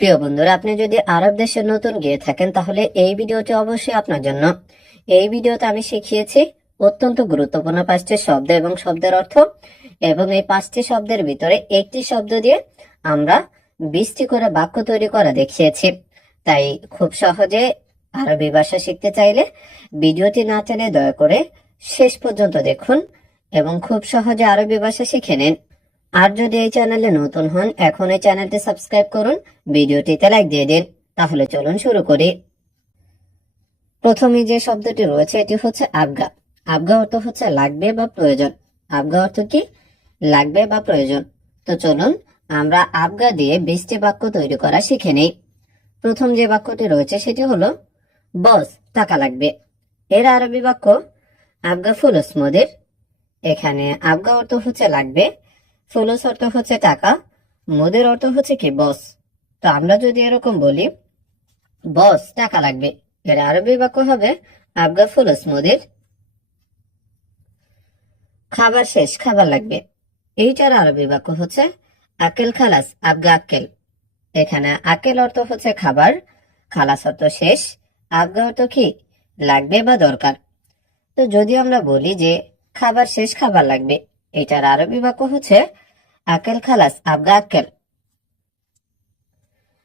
প্রিয় বন্ধুরা, আপনি যদি আরব দেশে নতুন গিয়ে থাকেন তাহলে এই ভিডিওটি অবশ্যই আপনার জন্য। এই ভিডিওতে আমি শিখিয়েছি অত্যন্ত গুরুত্বপূর্ণ 5টি শব্দ এবং শব্দের অর্থ, এবং এই 5টি শব্দের ভিতরে একটি শব্দ দিয়ে আমরা 20টি করে বাক্য তৈরি করা দেখিয়েছি। তাই খুব সহজে আরবি ভাষা শিখতে চাইলে ভিডিওটি না টেনে দয়া করে শেষ পর্যন্ত দেখুন এবং খুব সহজে আরবি ভাষা শিখে নিন। আর যদি এই চ্যানেলে নতুন হন, এখন এই চ্যানেলটি সাবস্ক্রাইব করুন, ভিডিওটিতে লাইক দিয়ে দিন। তাহলে চলুন শুরু করি। প্রথমে যে শব্দটি রয়েছে এটি হচ্ছে আবগা। আবগা অর্থ হচ্ছে লাগবে বা প্রয়োজন। আবগা অর্থ কি? লাগবে বা প্রয়োজন। তো চলুন আমরা আবগা দিয়ে 20টি বাক্য তৈরি করা শিখে নেই। প্রথম যে বাক্যটি রয়েছে সেটি হলো বস, টাকা লাগবে। এর আরবি বাক্য আবগা ফুলুস মদির। এখানে আবগা অর্থ হচ্ছে লাগবে, ফুলুস অর্থ হচ্ছে টাকা, মদির অর্থ হচ্ছে কি বস। তো আমরা যদি এরকম বলি বস টাকা লাগবে, এর আরবি বাক্য হবে আবগা ফুলুস মদির। খাবার শেষ, খাবার লাগবে। এইটার আরবি বাক্য হচ্ছে আকেল খালাস আবগা আকেল। এখানে আকেল অর্থ হচ্ছে খাবার, খালাস অর্থ শেষ, আবগা অর্থ কি লাগবে বা দরকার। তো যদি আমরা বলি যে খাবার শেষ, খাবার লাগবে, এটার আরবি বাক্য হচ্ছে আকেল খালাস আবগা আকেল।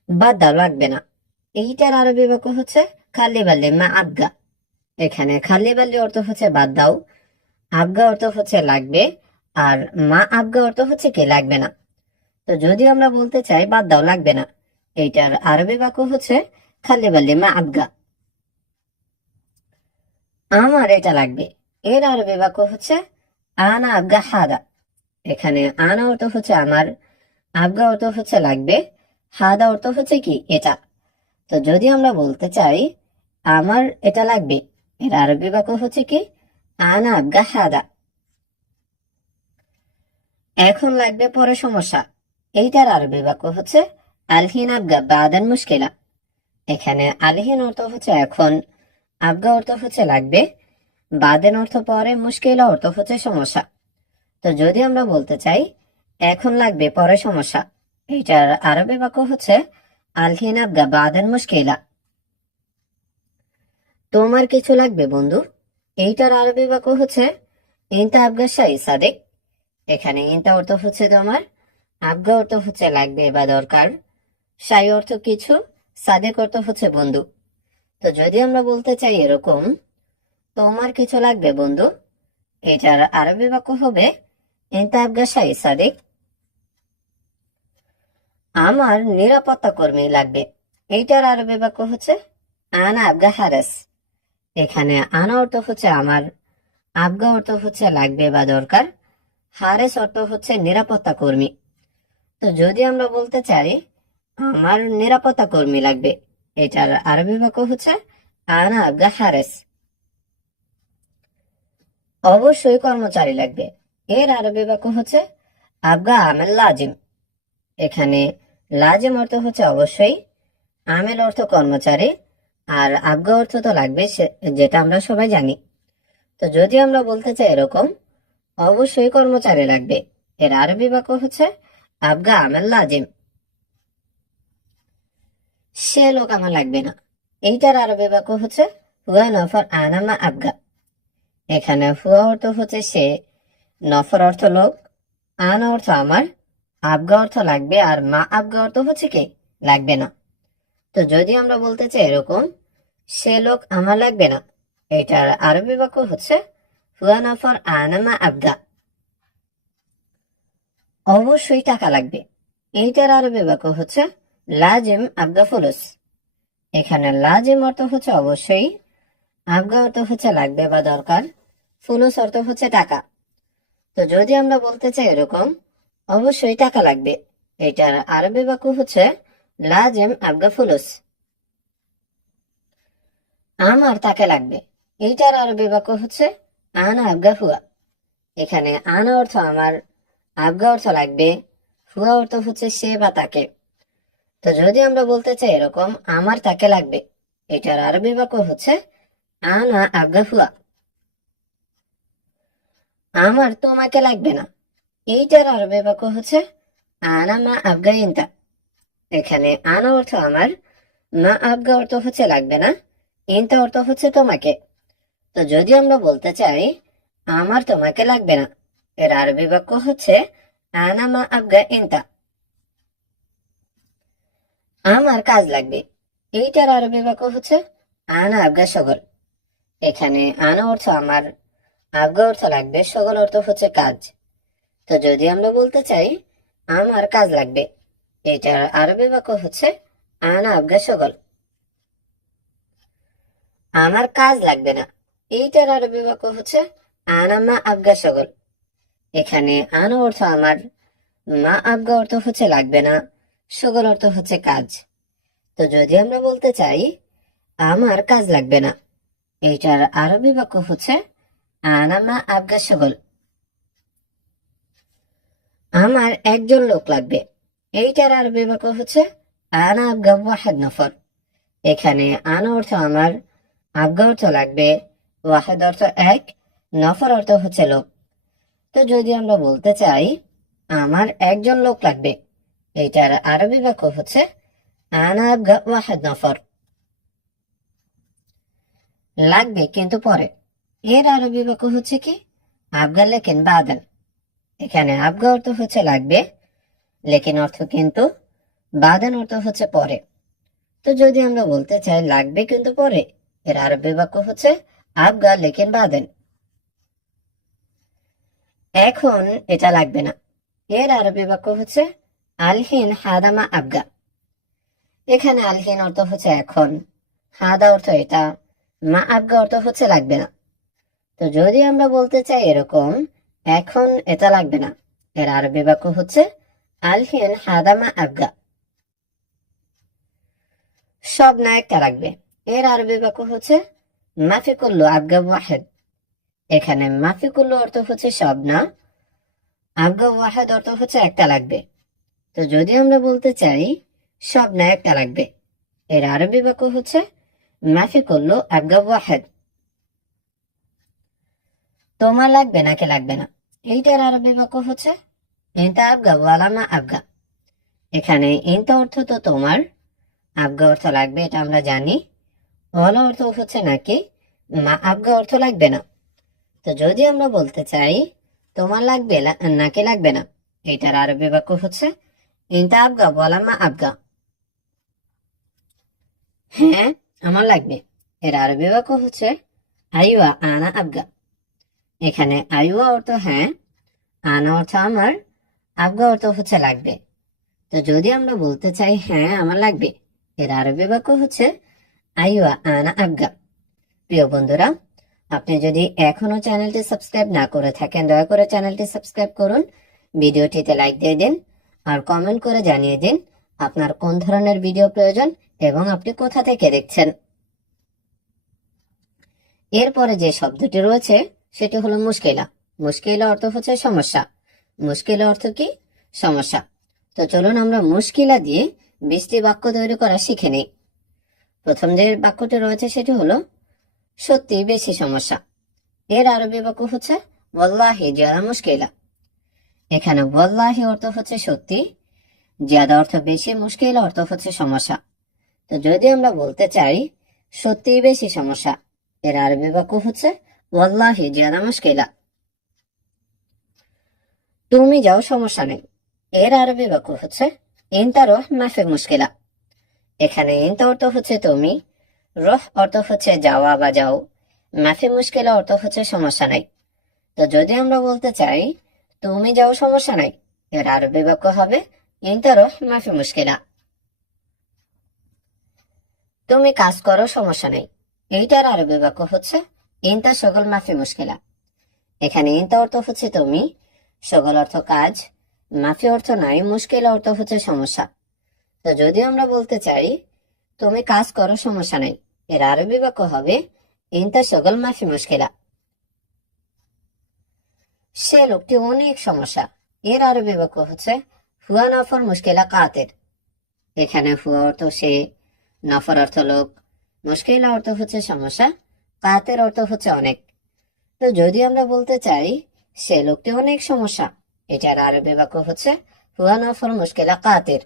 বাদ দাও, লাগবে না। এইটার আরবি বাক্য হচ্ছে খালি বাল্লি মা আবগা। এখানে খালি বাল্লি অর্থ হচ্ছে বাদ দাও, আবগা অর্থ হচ্ছে লাগবে, আর মা আবগা অর্থ হচ্ছে কি লাগবে না। তো যদি আমরা বলতে চাই বাদ দাও, লাগবে না, এইটার আরবি বাক্য হচ্ছে খালি বাল্লি মা আবগা। আমার এটা লাগবে, এর আরবি বাক্য হচ্ছে আনা আবগা হাদা। এখানে আনা অর্থ হচ্ছে আমার, আবগা অর্থ হচ্ছে লাগবে, হাদা অর্থ হচ্ছে কি এটা। তো যদি আমরা বলতে চাই আমার এটা লাগবে, এর আরবি বাক্য হচ্ছে কি আনা আবগা হাদা। এখন লাগবে, পরে সমস্যা। এইটার আরবি বাক্য হচ্ছে আলহিন আবগা বাদান মুশকিলা। এখানে আলহিন অর্থ হচ্ছে এখন, আবগা অর্থ হচ্ছে লাগবে, বাদেন অর্থ পরে, মুশকিলা অর্থ হচ্ছে সমস্যা। তো যদি আমরা বলতে চাই এখন লাগবে, পরে সমস্যা, এইটার আরবি বাক্য হচ্ছে আলহিন আবগা বাদান মুশকিলা। তোমার কিছু লাগবে বন্ধু, এইটার আরবি বাক্য হচ্ছে ইনতা আবগা শাই সাদেক। এখানে ইনতা অর্থ হচ্ছে তোমার, আবগা অর্থ হচ্ছে লাগবে বা দরকার, শাই অর্থ কিছু, সাদেক অর্থ হচ্ছে বন্ধু। তো যদি আমরা বলতে চাই এরকম তোমার কিছু লাগবে বন্ধু, এটার আরবি বাক্য হবে ইনতা আবগা শাই সাদেক। আমার নিরাপত্তা কর্মী লাগবে, এইটার আরবি বাক্য হচ্ছে আনা আবগা হারেস। এখানে আনা অর্থ হচ্ছে আমার, আবগা অর্থ হচ্ছে লাগবে বা দরকার, হারেস অর্থ হচ্ছে নিরাপত্তা কর্মী। তো যদি আমরা বলতে চাই আমার নিরাপত্তা কর্মী লাগবে, এটার আরবি বাক্য হচ্ছে আনা আবগা হারেস। অবশ্যই কর্মচারী লাগবে, এর আরবি বাক্য হচ্ছে আবগা আমেল লাজিম। এখানে লাজিম অর্থ হচ্ছে অবশ্যই, আমেল অর্থ কর্মচারী, আর আবগা অর্থ তো লাগবে, যেটা আমরা সবাই জানি। তো যদি আমরা বলতে চাই এরকম অবশ্যই কর্মচারী লাগবে, এর আরবি বাক্য হচ্ছে আবগা আমেল লাজিম। সে লোক আমার লাগবে না, এইটার আরবি বাক্য হচ্ছে হুয়া নফর আনামা আবগা। এখানে হুয়া অর্থ হচ্ছে সে, নফর অর্থ লোক, আন অর্থ আমার, আবগা অর্থ লাগবে, আর মা আবগা অর্থ হচ্ছে কি লাগবে না। তো যদি আমরা বলতে চাই এরকম সে লোক আমার লাগবে না, এটার আরবি বাক্য হচ্ছে হুয়া নফর আনামা আবগা। অবশ্যই টাকা লাগবে, এইটার আরবি বাক্য হচ্ছে লাজিম আবগা ফুলুস। এখানে লাজিম অর্থ হচ্ছে অবশ্যই, আবগা অর্থ হচ্ছে লাগবে বা দরকার, ফুলুস অর্থ হচ্ছে টাকা। তো যদি আমরা বলতে চাই এরকম অবশ্যই টাকা লাগবে, এটার আরবি বাক্য হচ্ছে লাজিম আবগা ফুলুস। আমার তাকে লাগবে, এইটার আরবি বাক্য হচ্ছে আনা আবগা হুয়া। এখানে আনা অর্থ আমার, আবগা অর্থ লাগবে, হুয়া অর্থ হচ্ছে সে বা তাকে। তো যদি আমরা বলতে চাই এরকম আমার তাকে লাগবে, এটার আরবি বাক্য হচ্ছে আনা আবগা হুয়া। আমার তোমাকে লাগবে না, এইটার আরবি বাক্য হচ্ছে আনা মা আবগা ইনতা। এখানে আনা অর্থ আমার, মা আবগা অর্থ হচ্ছে লাগবে না, ইনতা অর্থ হচ্ছে তোমাকে। তো যদি আমরা বলতে চাই আমার তোমাকে লাগবে না, এর আরবি বাক্য হচ্ছে আনা মা আবগা ইনতা। আমার কাজ লাগবে, এইটার আরবি বাক্য হচ্ছে আনা আবগা শগল। এখানে আনা অর্থ আমার, আবগা অর্থ লাগবে, শগল অর্থ হচ্ছে কাজ। তো যদি আমরা বলতে চাই আমার কাজ লাগবে, এটার আরবি বাক্য হচ্ছে আনা আবগা শগল। আমার কাজ লাগবে না, এইটার আরবি বাক্য হচ্ছে আনা মা আবগা শগল। এখানে আনা অর্থ আমার, মা আবগা অর্থ হচ্ছে লাগবে না, শগল অর্থ হচ্ছে কাজ। তো যদি আমরা বলতে চাই আমার কাজ লাগবে না, এইটার আরবি বাক্য হচ্ছে আনা মা আবগা শগল। আমার একজন লোক লাগবে, এইটার আরবি বাক্য হচ্ছে আনা আবগা ওয়াহেদ নফর। এখানে আনা অর্থ আমার, আবগা অর্থ লাগবে, ওয়াহেদ অর্থ এক, নফর অর্থ হচ্ছে লোক। তো যদি আমরা বলতে চাই আমার একজন লোক লাগবে, এইটার আরবি বাক্য হচ্ছে আনা আবগা ওয়াহেদ নফর। লাগবে কিন্তু পরে, এর আরবি বাক্য হচ্ছে কি আবগা লেকিন বাদান। এখানে আবগা অর্থ হচ্ছে লাগবে, লেকিন অর্থ কিন্তু, বাদান অর্থ হচ্ছে পরে। তো যদি আমরা বলতে চাই লাগবে কিন্তু পরে, এর আরবি বাক্য হচ্ছে আবগা লেকিন বাদান। এখন এটা লাগবে না, এর আরবি বাক্য হচ্ছে আলহিন হাদামা আবগা। এখানে আলহিন অর্থ হচ্ছে এখন, হাদা অর্থ এটা, মা আবগা অর্থ হচ্ছে লাগবে না। তো যদি আমরা বলতে চাই এরকম এখন এটা লাগবে না, এর আরবি বাক্য হচ্ছে আলহিন হাদামা আবগা। সব না একটা লাগবে, এর আরবি বাক্য হচ্ছে মাফি কুল্লু আবগা ওয়াহেদ। এখানে মাফি কুল্লু অর্থ হচ্ছে সব না, আবগা ওয়াহেদ অর্থ হচ্ছে একটা লাগবে। তো যদি আমরা বলতে চাই সব না একটা লাগবে, এর আরবি বাক্য হচ্ছে মাফি কুল্লু আবগা ওয়াহেদ। তোমার লাগবে নাকি লাগবে না, এইটার আরবি বাক্য হচ্ছে ইনতা আবগা ওয়ালা মা আবগা। এখানে ইনতা অর্থ তো তোমার, আবগা অর্থ লাগবে এটা আমরা জানি, ওয়ালা অর্থ হচ্ছে নাকি, মা আবগা অর্থ লাগবে না। তো যদি আমরা বলতে চাই তোমার লাগবে নাকি লাগবে না, এইটার আরবি বাক্য হচ্ছে ইনতা আবগা ওয়ালা মা আবগা। হ্যাঁ আমার লাগবে, এর আরবি বাক্য হচ্ছে আইওয়া আনা আবগা। এখানে আইওয়া অর্থ হ্যাঁ, আনা অর্থ আমার, আবগা অর্থ হচ্ছে লাগবে। তো যদি আমরা বলতে চাই হ্যাঁ আমার লাগবে, এর আরবি বাক্য হচ্ছে আইওয়া আনা আবগা। প্রিয় বন্ধুরা, আপনি যদি এখনো চ্যানেলটি সাবস্ক্রাইব না করে থাকেন দয়া করে চ্যানেলটি সাবস্ক্রাইব করুন, ভিডিওটিতে লাইক দিয়ে দিন, আর কমেন্ট করে জানিয়ে দিন আপনার কোন ধরনের ভিডিও প্রয়োজন এবং আপনি কোথা থেকে দেখছেন। এরপরে যে শব্দটি রয়েছে সেটি হলো মুশকিলা। মুশকিলা অর্থ হচ্ছে সমস্যা, মুশকিলা অর্থ কি সমস্যা। তো চলুন আমরা মুশকিলা দিয়ে 20টি বাক্য তৈরি করা শিখে নিই। প্রথম যে বাক্যটি রয়েছে সেটি হলো সত্যি বেশি সমস্যা। এর আরবি বাক্য হচ্ছে ওয়াল্লাহি জিয়াদা মুশকিলা। এখানে ওয়াল্লাহি অর্থ হচ্ছে সত্যি, জিয়াদা অর্থ বেশি, মুশকিলা অর্থ হচ্ছে সমস্যা। তো যদি আমরা বলতে চাই সত্যি বেশি সমস্যা, এর আরবি বাক্য হচ্ছে ওয়াল্লাহি জিয়াদা মুশকিলা। তুমি যাও সমস্যা নেই, এর আরবি বাক্য হচ্ছে ইনতা রহ মাফি মুশকিলা। এখানে ইনতা অর্থ হচ্ছে তুমি, রহ অর্থ হচ্ছে যাওয়া বা যাও, মাফি মুশকিলা অর্থ হচ্ছে সমস্যা নাই। তো যদি আমরা বলতে চাই তুমি যাও সমস্যা নাই, এর আরবি বাক্য হবে ইনতা রহ মাফি মুশকিলা। তুমি কাজ করো সমস্যা নেই, এইটার আরবি বাক্য হচ্ছে ইনতা শগল মাফি মুশকিলা। এখানে ইনতা অর্থ হচ্ছে তুমি, শগল অর্থ কাজ, মাফি অর্থ নাই, মুশকিলা অর্থ হচ্ছে সমস্যা। তো যদি আমরা বলতে চাই তুমি কাজ করো সমস্যা নাই, এর আরবি বাক্য হবে ইনতা শগল মাফি মুশকিলা। সে লোকটি অনেক সমস্যা, এর আরবি বাক্য হচ্ছে হুয়া নফর মুশকিলা কাতের। এখানে হুয়া অর্থ সে, নফর অর্থ লোক, মুশকিলা অর্থ হচ্ছে সমস্যা, কাতের অর্থ হচ্ছে অনেক। তো যদি আমরা বলতে চাই সে লোকটি অনেক সমস্যা, এটার আরবি বাক্য হচ্ছে হুয়া নফর মুশকিলা কাতের।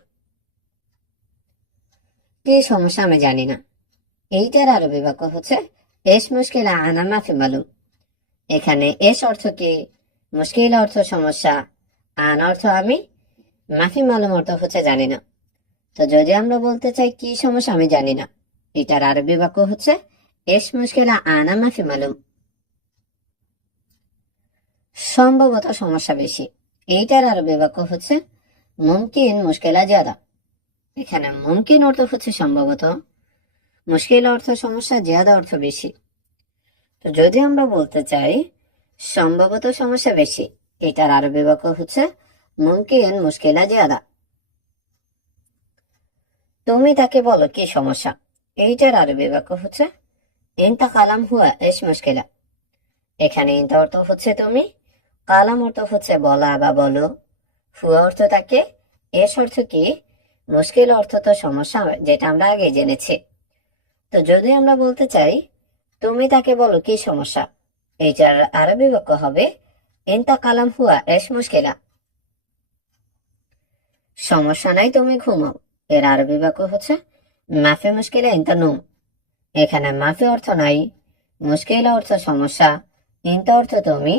কি সমস্যা আমি জানি না। এইটার আরবি বাক্য হচ্ছে এস মুশকিলা আনা মাফি মালুম। এখানে এস অর্থ কি, মুশকিল অর্থ সমস্যা, আন অর্থ আমি, মাফি মালুম অর্থ হচ্ছে জানি না। তো যদি আমরা বলতে চাই কি সমস্যা আমি জানি না, এটার আরবি বাক্য হচ্ছে এস মুশকিলা আনা মাফি মালুম। সম্ভবত সমস্যা বেশি, এইটার আরবি বাক্য হচ্ছে মুমকিন মুশকিলা জিয়াদা। এখানে মুমকিন অর্থ হচ্ছে সম্ভবত, মুশকিল অর্থ সমস্যা, জিয়াদা অর্থ বেশি। তো যদি আমরা বলতে চাই সম্ভবত সমস্যা বেশি, এটার আরবি বাক্য হচ্ছে মুমকিন মুশকিলা জিয়াদা। তুমি তাকে বলো কি সমস্যা, এইটার আরবি বাক্য হচ্ছে ইনতা কালাম হুয়া এস মুশকিলা। এখানে ইনতা অর্থ হচ্ছে তুমি, কালাম অর্থ হচ্ছে বলা বা বলো, হুয়া অর্থ তাকে, এস অর্থ কি, মুশকিল অর্থ তো সমস্যা, যেটা আমরা আগে জেনেছি। তো যদি আমরা বলতে চাই তুমি তাকে বলো কি সমস্যা, এইটার আরবি বাক্য হবে ইনতা কালাম হুয়া এস মুশকিলা। সমস্যা নাই তুমি ঘুমাও, এর আরবি বাক্য হচ্ছে মাফি মুশকিলা ইনতা নুম। এখানে মাফি অর্থ নাই, মুশকিলা অর্থ সমস্যা, ইনতা অর্থ তুমি,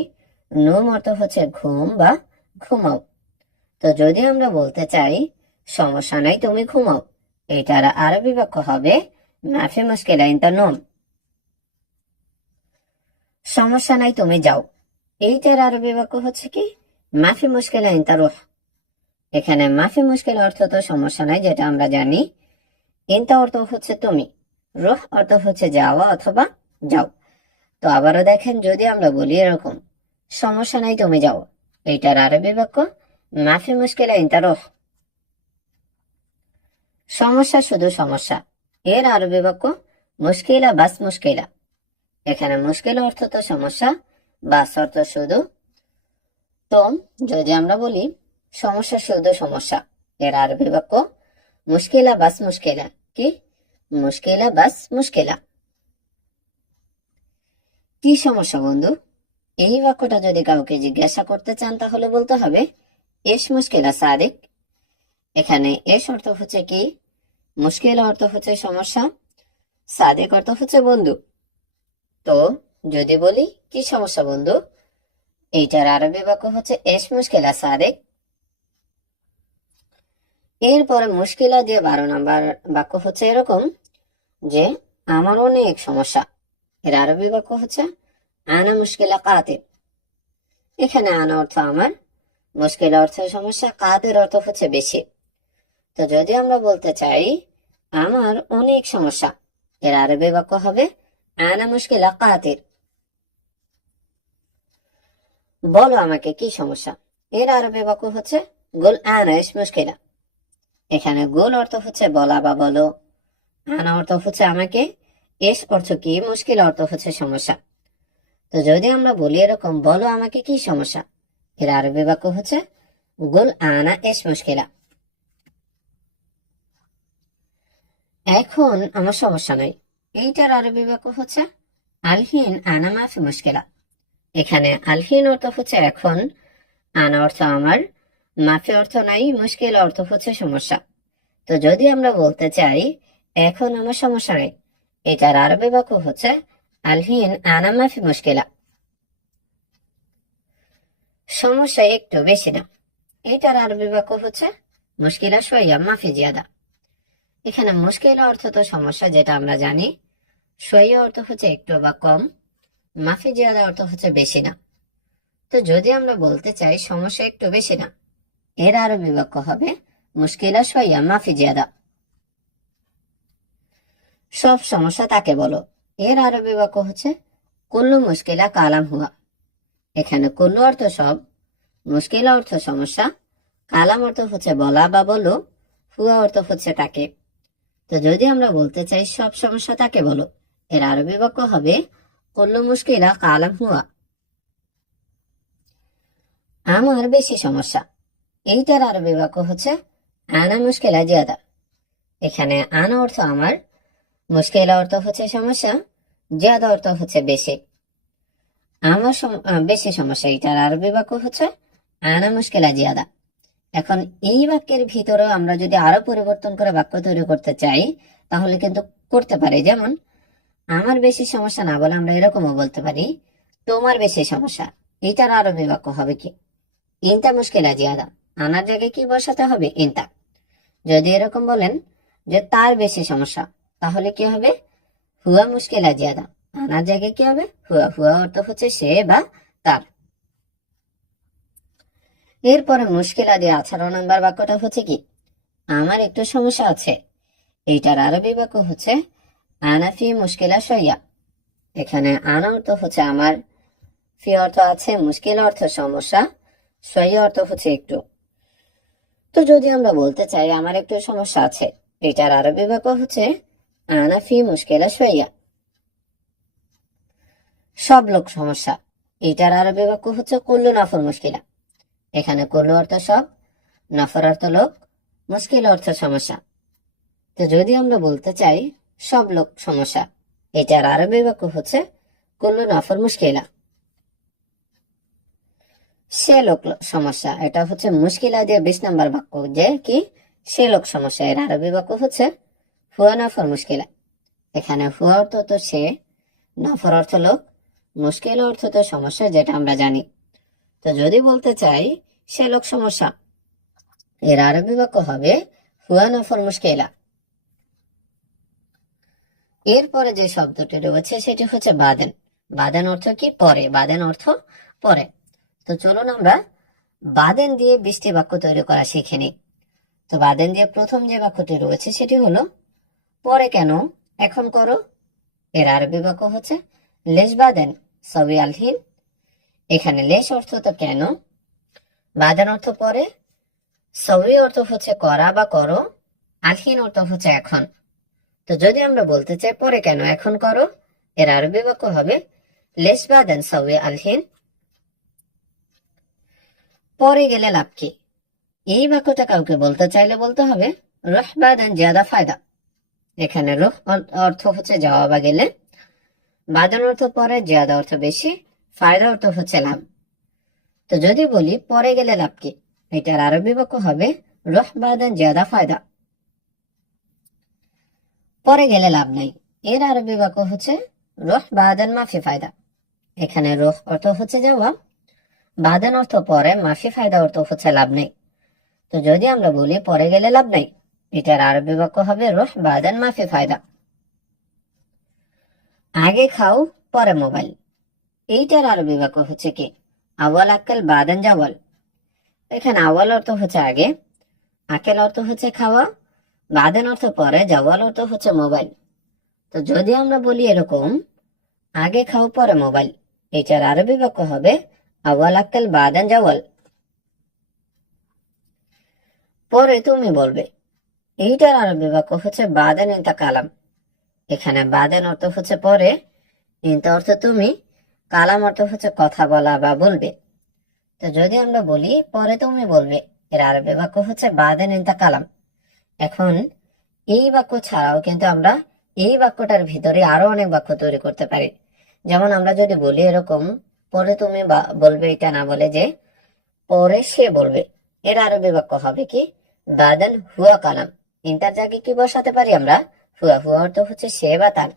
নুম অর্থ হচ্ছে ঘুম বা ঘুমাও। তো যদি আমরা বলতে চাই সমস্যা নাই তুমি ঘুমাও, এটার আরবি বাক্য হবে মাফি মুশকিলা ইনতা নুম। সমস্যা নাই তুমি যাও, এইটার আরবি বাক্য হচ্ছে কি মাফি মুশকিলা ইনতা রুহ। এখানে মাফি মুশকিল অর্থ তো সমস্যা নাই, যেটা আমরা জানি। ইনতা অর্থ হচ্ছে তুমি, রুহ অর্থ হচ্ছে যাওয়া অথবা যাও। তো আবারও দেখেন, যদি আমরা বলি এরকম সমস্যা নাই তুমি যাও, এইটার আরবি বাক্য মাফি মুশকিলা ইনতা রুহ। সমস্যা শুধু সমস্যা, এর আরবি বাক্য মুশকিলা বাস মুশকিলা। এখানে মুশকিল অর্থ তো সমস্যা, বাস অর্থ শুধু। তো যদি আমরা বলি সমস্যা শুধু সমস্যা, এর আরবি বাক্য মুশকিলা বাস মুশকিলা। কি, মুশকিলা বাস মুশকিলা। কি সমস্যা বন্ধু, এই বাক্যটা যদি কাউকে জিজ্ঞাসা করতে চান তাহলে বলতে হবে এস মুশকিলা সাদিক। এখানে এস অর্থ হচ্ছে কি, মুশকিল অর্থ হচ্ছে সমস্যা, সাদিক অর্থ হচ্ছে বন্ধু। তো যদি বলি কি সমস্যা বন্ধু, এইটার আরবি বাক্য হচ্ছে এস মুশকিলা সাদিক। এরপরে মুশকিলা দিয়ে 12 নম্বর বাক্য হচ্ছে এরকম যে আমার অনেক সমস্যা। এর আরবি বাক্য হচ্ছে আনা মুশকিলা কাতির। এখানে আনা অর্থ আমার, মুশকিল অর্থ সমস্যা, কাদের অর্থ হচ্ছে বেশি। তো যদি আমরা বলতে চাই আমার অনেক সমস্যা, এর আরবি বাক্য হবে আনা মুশকিলা কাতির। বলো আমাকে কি সমস্যা, এর আরবি বাক্য হচ্ছে গুল আনা ইস মুশকিলা। এখানে গুল অর্থ হচ্ছে বলা বা বলো, আনা অর্থ হচ্ছে আমাকে, এস অর্থ কি, মুশকিল অর্থ হচ্ছে সমস্যা। তো যদি আমরা বলি এরকম বলো আমাকে কি সমস্যা, এর আরবি বাক্য হচ্ছে গুল আনা এস মুশকিলা। এখন আমার সমস্যা নাই, এইটার আরবি বাক্য হচ্ছে আলহিন আনা মাফি মুশকিলা। এখানে আলহিন অর্থ হচ্ছে এখন, আনা অর্থ আমার, মাফি অর্থ নাই, মুশকিল অর্থ হচ্ছে সমস্যা। তো যদি আমরা বলতে চাই এখন আমার সমস্যা নেই, এটার আরবি বাক্য হচ্ছে আলহিন আনা মাফি মুশকিলা। সমস্যা একটু বেশি না, এটার আরবি বাক্য হচ্ছে মুশকিলা শোয়া মাফি জিয়াদা। এখানে মুশকিল অর্থ তো সমস্যা, যেটা আমরা জানি। শোয়া অর্থ হচ্ছে একটু বা কম, মাফি জিয়াদা অর্থ হচ্ছে বেশি না। তো যদি আমরা বলতে চাই সমস্যা একটু বেশি না, এর আরবি বাক্য হবে মুশকিলা শোয়া মাফি জিয়াদা। সব সমস্যা তাকে বলো, এর আরবি বাক্য হচ্ছে কুল্লু মুশকিলা কালাম হুয়া। এখানে কুল্লু অর্থ সব, মুশকিলা অর্থ সমস্যা, কালাম অর্থ হচ্ছে বলা বা বলো, হুয়া অর্থ হচ্ছে তাকে। তো যদি আমরা বলতে চাই সব সমস্যা তাকে বলো, এর আরবি বাক্য হবে কুল্লু মুশকিলা কালাম হুয়া। আমার বেশি সমস্যা, এইটার আরবি বাক্য হচ্ছে আনা মুশকিলা জিয়াদা। এখানে আনা অর্থ আমার, মুশকিলা অর্থ হচ্ছে সমস্যা, জিয়াদা অর্থ হচ্ছে বেশি। আমার বেশি সমস্যা, এটার আরবি বাক্য হচ্ছে আনা মুশকিলা জিয়াদা। এখন এই বাক্যের ভিতরে আমরা যদি আরো পরিবর্তন করে বাক্য তৈরি করতে চাই তাহলে কিন্তু করতে পারি। যেমন আমার বেশি সমস্যা না বলে আমরা এরকমও বলতে পারি তোমার বেশি সমস্যা। এটার আরবি বাক্য হবে কি? ইনতা মুশকিলা জিয়াদা। আনার জায়গায় কি বসাতে হবে? ইনতা। যদি এরকম বলেন যে তার বেশি সমস্যা, তাহলে কি হবে? হুয়া মুশকিলা জিয়াদা। আনার জায়গায় কি হবে? হুয়া। হুয়া অর্থ হচ্ছে সে বা তার। এরপরে মুশকিলা দিয়ে 18 নম্বর বাক্যটা হচ্ছে কি? আমার একটু সমস্যা আছে। এইটার আরবি বাক্য হচ্ছে আনাফি মুশকিলা সইয়া। এখানে আনা অর্থ হচ্ছে আমার, ফি অর্থ আছে, মুশকিল অর্থ সমস্যা, সইয়া অর্থ হচ্ছে একটু। তো যদি আমরা বলতে চাই আমার একটু সমস্যা আছে, এটার আরবি বাক্য হচ্ছে আনাফি মুশকিলা সইয়া। সব লোক সমস্যা, এটার আরবি বাক্য হচ্ছে কুল্লু নফর মুশকিলা। এখানে কুল্লু অর্থ সব, নফর অর্থ লোক, মুশকিল অর্থ সমস্যা। তো যদি আমরা বলতে চাই সব লোক সমস্যা, এটার আরবি বাক্য হচ্ছে কুল্লু নফর মুশকিলা। সে লোক সমস্যা, এটা হচ্ছে মুশকিলা দিয়ে 20 নম্বর বাক্য, যে কি সে লোক সমস্যা। এর আরবি বাক্য হচ্ছে হুয়া নফর মুশকিলা। এখানে হুয়া অর্থ তো সে, নফর অর্থ লোক, মুশকিল অর্থ তো সমস্যা, যেটা আমরা জানি। তো যদি বলতে চাই সে লোক সমস্যা, এর আরবি বাক্য হবে হুয়া নফর মুশকিলা। এরপরে যে শব্দটি রয়েছে সেটি হচ্ছে বাদেন। বাদেন অর্থ কি? পরে। বাদেন অর্থ পরে। তো চলুন আমরা বাদেন দিয়ে 20টি বাক্য তৈরি করা শিখে নিই। তো বাদেন দিয়ে প্রথম যে বাক্যটি রয়েছে সেটি হলো পরে কেন এখন করো। এর আরবি বাক্য হচ্ছে লেশ বাদেন সবই আলহিন। এখানে লেশ অর্থ তো কেন, বাদেন অর্থ পরে, সবই অর্থ হচ্ছে করা বা করো, আলহিন অর্থ হচ্ছে এখন। তো যদি আমরা বলতে চাই পরে কেন এখন করো, এর আরবি বাক্য হবে লেশ বাদেন সবই আলহিন। পরে গেলে লাভ কি? এই বাক্যটা কাউকে বলতে চাইলে বলতে হবে রুহ বাদেন জিয়াদা ফায়দা। এখানে রুহ অর্থ হচ্ছে যাওয়া বা গেলে, বাদেন অর্থ পরে, জিয়াদা অর্থ বেশি, ফায়দা অর্থ হচ্ছে লাভ। তো যদি বলি পরে গেলে লাভ কি, এটার আরবি বাক্য হবে রুহ বাদেন জিয়াদা ফায়দা। পরে গেলে লাভ নাই, এর আরবি বাক্য হচ্ছে রুহ বাদেন মাফি ফায়দা। এখানে রুহ অর্থ হচ্ছে যাওয়া, বাদেন অর্থ পরে, মাফি ফায়দা অর্থ হচ্ছে লাভ নেই। তো যদি আমরা বলি পরে গেলে লাভ নাই, এটার আরবি বাক্য হবে রুহ বাদেন মাফি ফায়দা। আগে খাও পরে মোবাইল, এইটার আরবি বাক্য হচ্ছে কি? আওয়াল আক্কেল বাদেন জাওয়াল। এখানে আওয়াল অর্থ হচ্ছে আগে, আকেল অর্থ হচ্ছে খাওয়া, বাদেন অর্থ পরে, জাওয়াল অর্থ হচ্ছে মোবাইল। তো যদি আমরা বলি এরকম আগে খাও পরে মোবাইল, এটার আরবি বাক্য হবে আওয়াল আক্কেল বাদেন জাওয়াল। পরে তুমি বলবে, এইটার আরবি বাক্য হচ্ছে বাদেন ইনতা কালাম। এখানে বাদেন অর্থ হচ্ছে পরে, ইনতা অর্থ তুমি, কালাম অর্থ হচ্ছে কথা বলা বা বলবে। তো যদি আমরা বলি পরে তুমি বলবে, এর আরবি বাক্য হচ্ছে বাদেন ইনতা কালাম। এখন এই বাক্য ছাড়াও কিন্তু আমরা এই বাক্যটার ভিতরে আরো অনেক বাক্য তৈরি করতে পারি। যেমন আমরা যদি বলি এরকম পরে তুমি বলবে, এটা না বলে যে পরে সে বলবে, এর আরবি বাক্য হবে কি? বাদেন হুয়া কালাম। ইনতার জায়গায় কি বসাতে পারি আমরা? হুয়া। হুয়া অর্থ হচ্ছে সে বা তার।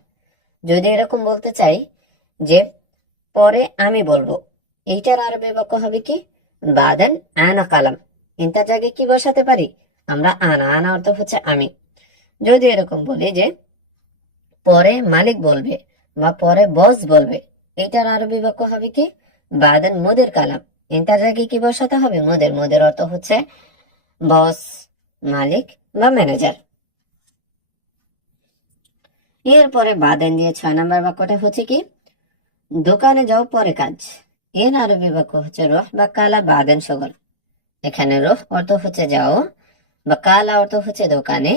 যদি এরকম বলতে চাই যে পরে আমি বলবো, এইটার আরবি বাক্য হবে কি? বাদেন আনা কালাম। ইনতার জায়গায় কি বসাতে পারি আমরা? আনা। আনা অর্থ হচ্ছে আমি। যদি এরকম বলি যে পরে মালিক বলবে বা পরে বস বলবে, এটার আরবি বাক্য হবে কি? বাদেন মুদির কালাম। ইনতার জায়গায় কি বসাতে হবে? মুদির। মুদির অর্থ হচ্ছে বস, মালিক বা ম্যানেজার। এরপরে বাদেন দিয়ে 6 নম্বর বাক্যটা হচ্ছে কি? দোকানে যাও পরে কাজ। এর আরবি বাক্য হচ্ছে রুহ বা কালা বাদেন শগল। এখানে রুহ অর্থ হচ্ছে যাও, বা কালা অর্থ হচ্ছে দোকানে,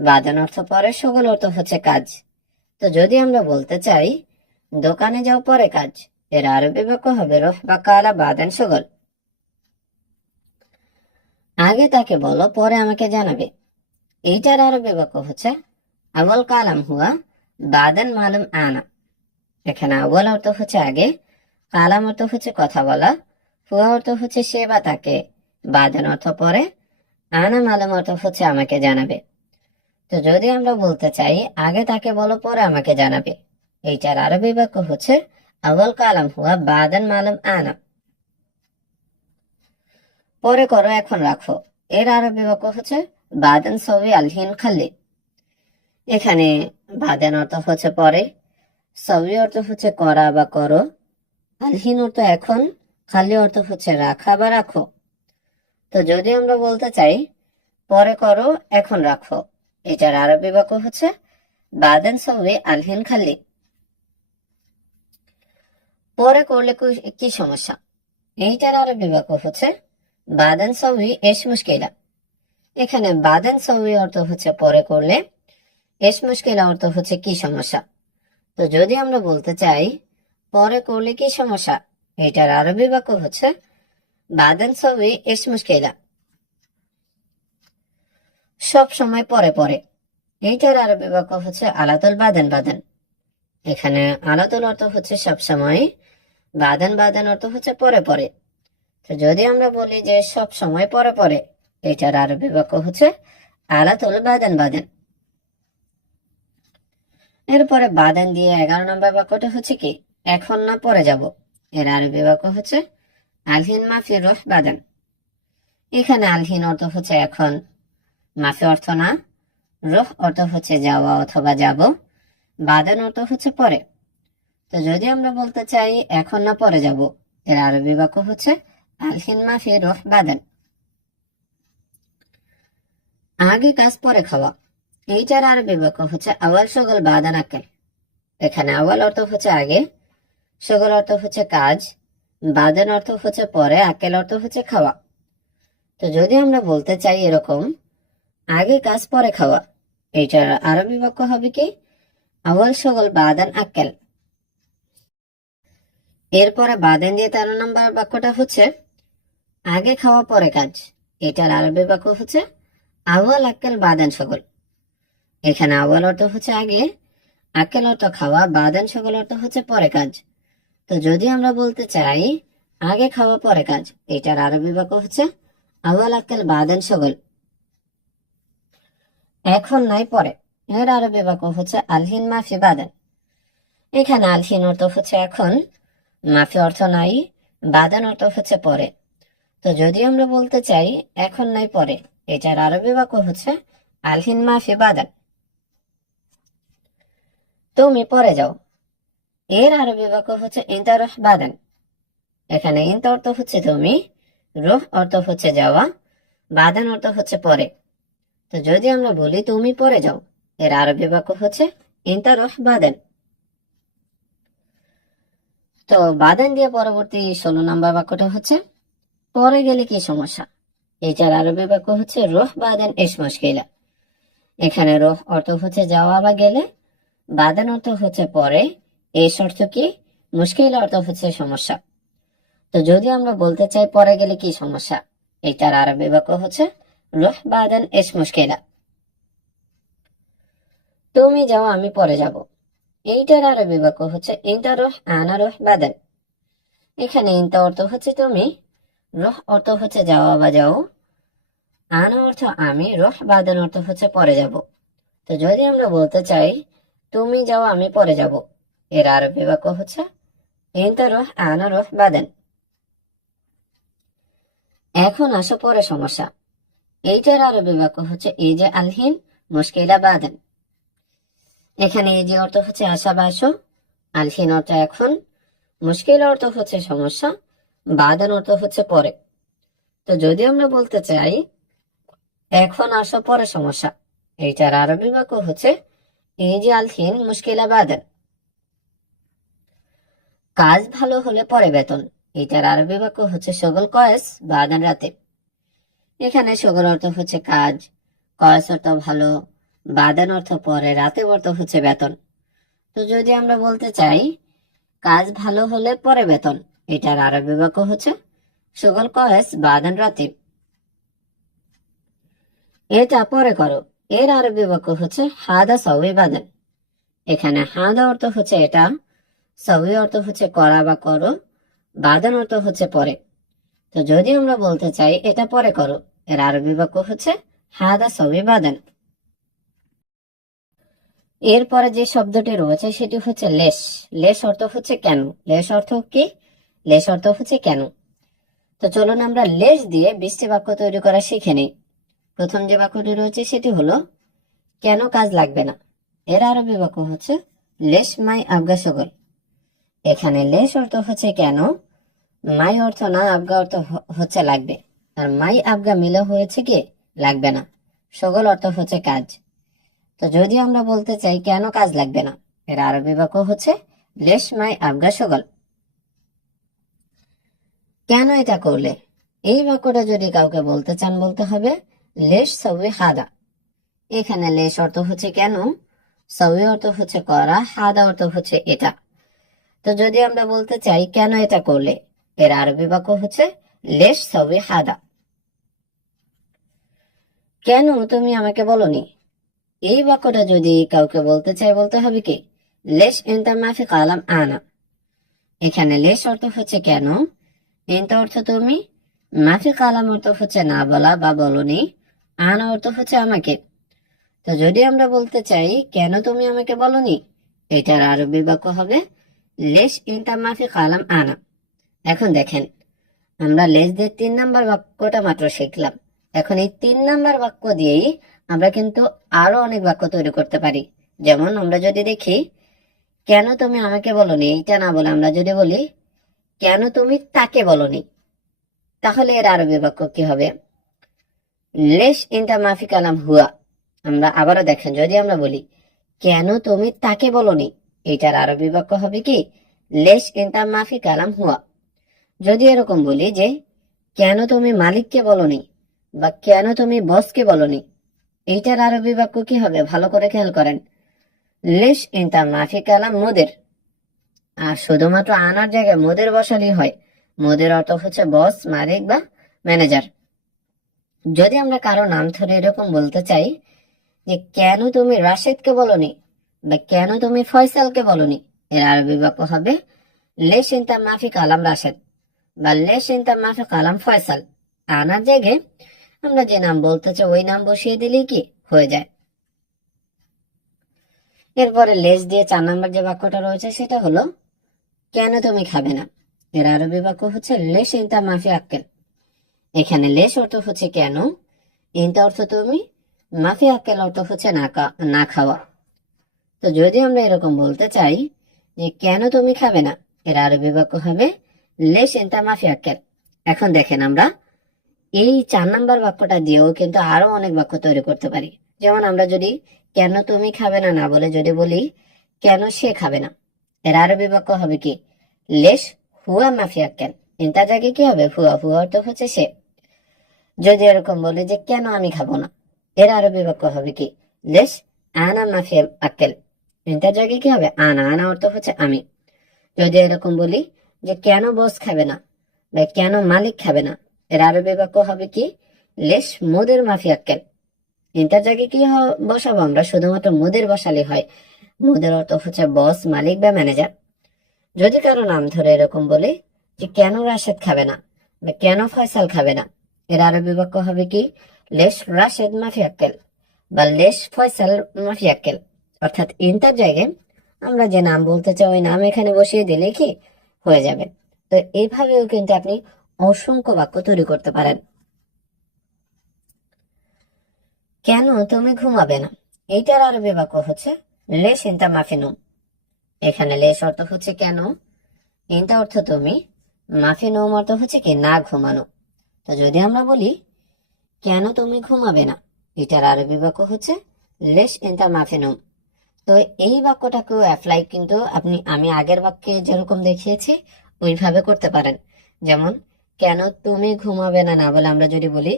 বাদেন অর্থ পরে, শগল অর্থ হচ্ছে কাজ। তো যদি আমরা বলতে চাই দোকানে যাও পরে কাজ, এর আরবি বাক্য হবে রুহ বা কালা বাদেন শগল। আগে তাকে বলো পরে আমাকে জানাবে, এইটার আরবি বাক্য হচ্ছে আওয়াল কালাম হুয়া বাদেন মালুম আনা। এখানে আওয়াল অর্থ হচ্ছে আগে, কালাম অর্থ হচ্ছে কথা বলা, হুয়া অর্থ হচ্ছে সে বা তাকে, বাদেন অর্থ পরে, আনা মালুম অর্থ হচ্ছে আমাকে জানাবে। তো যদি আমরা বলতে চাই আগে তাকে বলো পরে আমাকে জানাবে, এইটার আরবি বাক্য হচ্ছে আউয়াল কালাম হুয়া বাদান মালুম আনা। পরে করো এখন রাখো, এর আরবি বাক্য হচ্ছে বাদান সবি আলহিন খাল্লি। এখানে বাদান অর্থ হচ্ছে পরে, সবি অর্থ হচ্ছে করা বা করো, আলহিন অর্থ এখন, খাল্লি অর্থ হচ্ছে রাখা বা রাখো। তো যদি আমরা বলতে চাই পরে করো এখন রাখো, এটার আরবি বাক্য হচ্ছে বাদান সবি আলহিন খাল্লি। পরে করলে কি সমস্যা, এইটার আরবি বাক্য হচ্ছে বাদান সবি এস মুশকিলা। এখানে বাদান সবি অর্থ হচ্ছে পরে করলে, এস মুশকিলা অর্থ হচ্ছে কি সমস্যা। তো যদি আমরা বলতে চাই পরে করলে কি সমস্যা, এটার আরবি বাক্য হচ্ছে বাদান সবি এস মুশকিলা। সব সময় পরে পরে, এইটার আরবি বাক্য হচ্ছে আলাতুল বাদান বাদান। এখানে আলাতুল অর্থ হচ্ছে সব সময়, বাদান বাদান অর্থ হচ্ছে পরে পরে। তো যদি আমরা বলি যে সব সময় পরে পরে, এটার আরবি বাক্য হচ্ছে আলাতুল বাদান বাদান। এরপরে বাদান দিয়ে 11 নম্বর বাক্যটা হচ্ছে কি এখন না পরে যাব, এর আরবি বাক্য হচ্ছে আলহিন মাফি রহ বাদান। এখানে আলহিন অর্থ হচ্ছে এখন, মাফি অর্থ না, রহ অর্থ হচ্ছে যাওয়া অথবা যাব, বাদান অর্থ হচ্ছে পরে। তো যদি আমরা বলতে চাই এখন না পরে যাব, এর আরবি বাক্য হচ্ছে আলহিন মাফি রহ বাদান। আগে কাজ পরে খাওয়া, এইটার আরবি বাক্য হচ্ছে আওয়াল শগল বাদান আকেল। এখানে আওয়াল অর্থ হচ্ছে আগে, শগল অর্থ হচ্ছে কাজ, বাদান অর্থ হচ্ছে পরে, আকেল অর্থ হচ্ছে খাওয়া। তো যদি আমরা বলতে চাই এরকম আগে কাজ পরে খাওয়া, এইটার আরবি বাক্য হবে কি আওয়াল শগল বাদান আকেল। এরপরে বাদান দিয়ে 13 নম্বর বাক্যটা হচ্ছে আগে খাওয়া পরে কাজ, এটার আরবি বাক্য হচ্ছে আওয়াল আকেল বাদান শগল। এখানে আওয়াল অর্থ হচ্ছে আগে, আকেল অর্থ খাওয়া, বাদান শগল অর্থ হচ্ছে পরে কাজ। তো যদি আমরা বলতে চাই আগে খাওয়া পরে কাজ, এটার আরবি বাক্য হচ্ছে আওয়াল আকেল বাদান শগল। এখন নাই পরে, এর আরবি বাক্য হচ্ছে আলহিন মাফি বাদান। এখানে আলহিন অর্থ হচ্ছে এখন, মাফি অর্থ নাই, বাদান অর্থ হচ্ছে পরে। তো যদি আমরা বলতে চাই এখন নাই পরে, এটার আরবি বাক্য হচ্ছে আলহিন মাফি বাদান। তুমি পরে যাও, এর আরবি বাক্য হচ্ছে ইনতা রহ বাদান। এখানে ইনতা অর্থ হচ্ছে তুমি, রহ অর্থ হচ্ছে যাওয়া, বাদান অর্থ হচ্ছে পরে। তো যদি আমরা বলি তুমি পরে যাও, এর আরবি বাক্য হচ্ছে ইনতা রহ বাদান। তো বাদান দিয়ে পরবর্তী 16 নম্বর বাক্যটা হচ্ছে পরে গেলে কি সমস্যা, এটার আরবি বাক্য হচ্ছে রহ বাদান এস মুশকিলা। এখানে রহ অর্থ হচ্ছে যাওয়া বা গেলে, বাদান অর্থ হচ্ছে পরে, এস অর্থ কি, মুশকিল অর্থ হচ্ছে সমস্যা। তো যদি আমরা বলতে চাই পরে গেলে কি সমস্যা, এটার আরবি বাক্য হচ্ছে রহ বাদান এস মুশকিলা। তুমি যাও আমি পরে যাব, এইটার আরবি বাক্য হচ্ছে ইনতা রহ আনা রহ বাদান। এখানে ইনতা অর্থ হচ্ছে তুমি, রহ অর্থ হচ্ছে যাওয়া বা যাও, আনা অর্থ আমি, রহ বাদান অর্থ হচ্ছে পরে যাব। তো যদি আমরা বলতে চাই তুমি যাও আমি পরে যাব, এর আরবি বাক্য হচ্ছে ইনতা রহ আনা রহ বাদান। এখন আসো পরে সমস্যা, এইটার আরবি বাক্য হচ্ছে এই যে আলহিন মুশকিলা বাদান। এখানে এই যে অর্থ হচ্ছে আসা বা আসো, আলহিন অর্থ এখন, মুশকিল অর্থ হচ্ছে সমস্যা, বাদান অর্থ হচ্ছে পরে। তো যদি আমরা বলতে চাই এখন আসো পরে সমস্যা, এইটার আরবি বাক্য হচ্ছে এই যে আলহিন মুশকিলা বাদান। কাজ ভালো হলে পরে বেতন, এটার আরবি বাক্য হচ্ছে শগল কয়েস বাদান রাতে। এখানে শগল অর্থ হচ্ছে কাজ, কয়েস অর্থ ভালো, বাদান অর্থ পরে, রাতে অর্থ হচ্ছে বেতন। তো যদি আমরা বলতে চাই কাজ ভালো হলে পরে বেতন, এটার আরবি বাক্য হচ্ছে শগল কয়েস বাদান রাতে। এটা পরে করো, এর আরবি বাক্য হচ্ছে হাদা সওয়ি বাদান। এখানে হাদা অর্থ হচ্ছে এটা, সওয়ি অর্থ হচ্ছে করা বা করো, বাদান অর্থ হচ্ছে পরে। তো যদি আমরা বলতে চাই এটা পরে করো, এর আরবি বাক্য হচ্ছে হাদা সবি বাদান। এরপরে যে শব্দটি রয়েছে সেটি হচ্ছে লেশ। লেশ অর্থ হচ্ছে কেন। লেশ অর্থ কি? লেশ অর্থ হচ্ছে কেন। তো চলুন আমরা লেশ দিয়ে 20টি বাক্য তৈরি করা শিখে নিই। প্রথম যে বাক্যটি রয়েছে সেটি হলো কেন কাজ লাগবে না। এর আরবি বাক্য হচ্ছে লেশ মাই আবগা শগল। এখানে লেশ অর্থ হচ্ছে কেন, মাই অর্থ না, আবগা অর্থ হচ্ছে লাগবে, আর মাই আবগা মিলে হয়েছে কি লাগবে না। শগল অর্থ হচ্ছে কাজ। তো যদি আমরা বলতে চাই কেন কাজ লাগবে না, এর আরবি বাক্য হচ্ছে লেশ মাই আবগা শগল। কেন এটা করলে, এই বাক্যটা যদি কাউকে বলতে চান বলতে হবে লেশ সবই হাদা। এখানে লেশ অর্থ হচ্ছে কেন, সবই অর্থ হচ্ছে করা, হাদা অর্থ হচ্ছে এটা। তো যদি আমরা বলতে চাই কেন এটা করলে, এর আরবি বাক্য হচ্ছে লেশ সবই হাদা। কেন তুমি আমাকে বলনি, এই বাক্যটা যদি কাউকে বলতে চাই বলতে হবে কি লেশ ইনতা মাফি কালাম আনা। এখানে লেশ অর্থ হচ্ছে কেন, ইনতা অর্থ তুমি, মাফি কালাম অর্থ হচ্ছে না বলা বা বলনি, আনা অর্থ হচ্ছে আমাকে। তো যদি আমরা বলতে চাই কেন তুমি আমাকে বলনি, এটার আরবি বাক্য হবে লেশ ইনতা মাফি কালাম আনা। এখন দেখেন, আমরা লেশ দিয়ে 3 নাম্বার বাক্যটা মাত্র শিখলাম। এখন এই 3 নাম্বার বাক্য দিয়েই আমরা কিন্তু আরো অনেক বাক্য তৈরি করতে পারি। যেমন আমরা যদি দেখি কেন তুমি আমাকে বলনি, এইটা না বলে আমরা যদি বলি কেন তুমি তাকে বলনি, তাহলে এর আরবি বাক্য কি হবে লেশ ইনতা মাফি কালাম হুয়া। আমরা আবারও দেখেন, যদি আমরা বলি কেন তুমি তাকে বলনি, এটার আরবি বাক্য হবে কি লেশ ইনতা মাফি কালাম হুয়া। যদি এরকম বলি যে কেন তুমি মালিককে বলনি বা কেন তুমি বসকে বলনি, এইটার আরবি বাক্য কি হবে ভালো করে খেয়াল করেন লেশ ইনতা মাফি কালাম মুদির। আর শুধুমাত্র আনার জায়গায় মুদির বসালেই হয়। মুদির অর্থ হচ্ছে বস, মালিক বা ম্যানেজার। যদি আমরা কারো নাম ধরে এরকম বলতে চাই যে কেন তুমি রাশেদকে বলনি বা কেন তুমি ফয়সালকে বলনি, এর আরবি বাক্য হবে লেশ ইনতা মাফি কালাম রাশেদ বা লেশ ইনতা মাফি কালাম ফয়সাল। আনার জায়গায় আমরা যে নাম বলতে চাই ওই নাম বসিয়ে দিলেই কি হয়ে যায়। এরপরে লেশ দিয়ে 4 নাম্বার যে বাক্যটা রয়েছে সেটা হলো কেন তুমি খাবে না। এর আরবি বাক্য হচ্ছে লেশ ইনতা মাফি আক্কেল। এখানে লেশ অর্থ হচ্ছে কেন, ইনতা অর্থ তুমি, মাফি আক্কেল অর্থ হচ্ছে না খাওয়া। তো যদি আমরা এরকম বলতে চাই যে কেন তুমি খাবে না, এর আরবি বাক্য হবে লেশ ইনতা মাফি আক্কেল। এখন দেখেন, আমরা এই 4 নাম্বার বাক্যটা দিয়েও কিন্তু আরো অনেক বাক্য তৈরি করতে পারি। যেমন আমরা যদি কেন তুমি খাবে না না বলে যদি বলি কেন সে খাবে না, এর আরবি বাক্য হবে কি লেশ হুয়া মাফি আক্কেল। ইনতা জায়গায় কি হবে হুয়া, হুয়া অর্থ হচ্ছে সে। যদি এরকম বলি যে কেন আমি খাবো না, এর আরবি বাক্য হবে কি লেশ আনা মাফি আক্কেল। ইনতা জায়গায় কি হবে আনা, আনা অর্থ হচ্ছে আমি। যদি এরকম বলি যে কেন বস খাবে না বা কেন মালিক খাবে না, এর আরবি বাক্য হবে কি লেশ মুদির মাফি আক্কেল। ইনতার জায়গায় কি বসাবো আমরা, শুধুমাত্র মুদির বসালে হয়। মুদির অর্থ হচ্ছে বস, মালিক বা ম্যানেজার। যদি কারো নাম ধরে এরকম বলি যে কেন রাশেদ খাবে না বা কেন ফয়সাল খাবে না, এর আরবি বাক্য হবে কি লেশ রাশেদ মাফি আক্কেল বা লেশ ফয়সাল মাফি আক্কেল। অর্থাৎ ইনতার জায়গায় আমরা যে নাম বলতে চাই ওই নাম এখানে বসিয়ে দিলে কি হয়ে যাবে। তো এইভাবেও কিন্তু আপনি অসংখ্য বাক্য তৈরি করতে পারেন। কেন তুমি ঘুমাবে না, এইটার আরবি বাক্য হচ্ছে লেশ ইনতা মাফি নুম। এখানে লেশ অর্থ হচ্ছে কেন, ইনতা অর্থ তুমি, মাফি নুম অর্থ হচ্ছে কি না ঘুমানো। তো যদি আমরা বলি কেন তুমি ঘুমাবে না, এটার আরবি বাক্য হচ্ছে লেশ ইনতা মাফি নুম। তো এই বাক্যটাকেও অ্যাপ্লাই কিন্তু আমি আগের বাক্যে যেরকম দেখিয়েছি ওইভাবে করতে পারেন। যেমন কেন তুমি ঘুমাবে না না বলে আমরা যদি বলি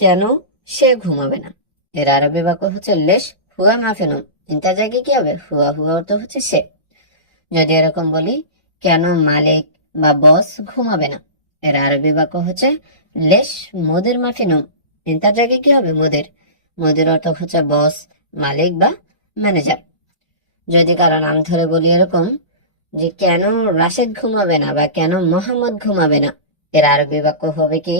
কেন সে ঘুমাবে না, এর আরবি বাক্য হচ্ছে লেশ হুয়া মাফি নুম। ইনতার জায়গায় কি হবে হুয়া, হুয়া অর্থ হচ্ছে সে। যদি এরকম বলি কেন মালিক বা বস ঘুমাবে না, এর আরবি বাক্য হচ্ছে লেশ মুদির মাফি নুম। ইনতার জায়গায় কি হবে মুদির, মুদির অর্থ হচ্ছে বস, মালিক বা ম্যানেজার। যদি কারো নাম ধরে বলি এরকম যে কেন রাশেদ ঘুমাবে না বা কেন মোহাম্মদ ঘুমাবে না, এর আরবি বাক্য হবে কি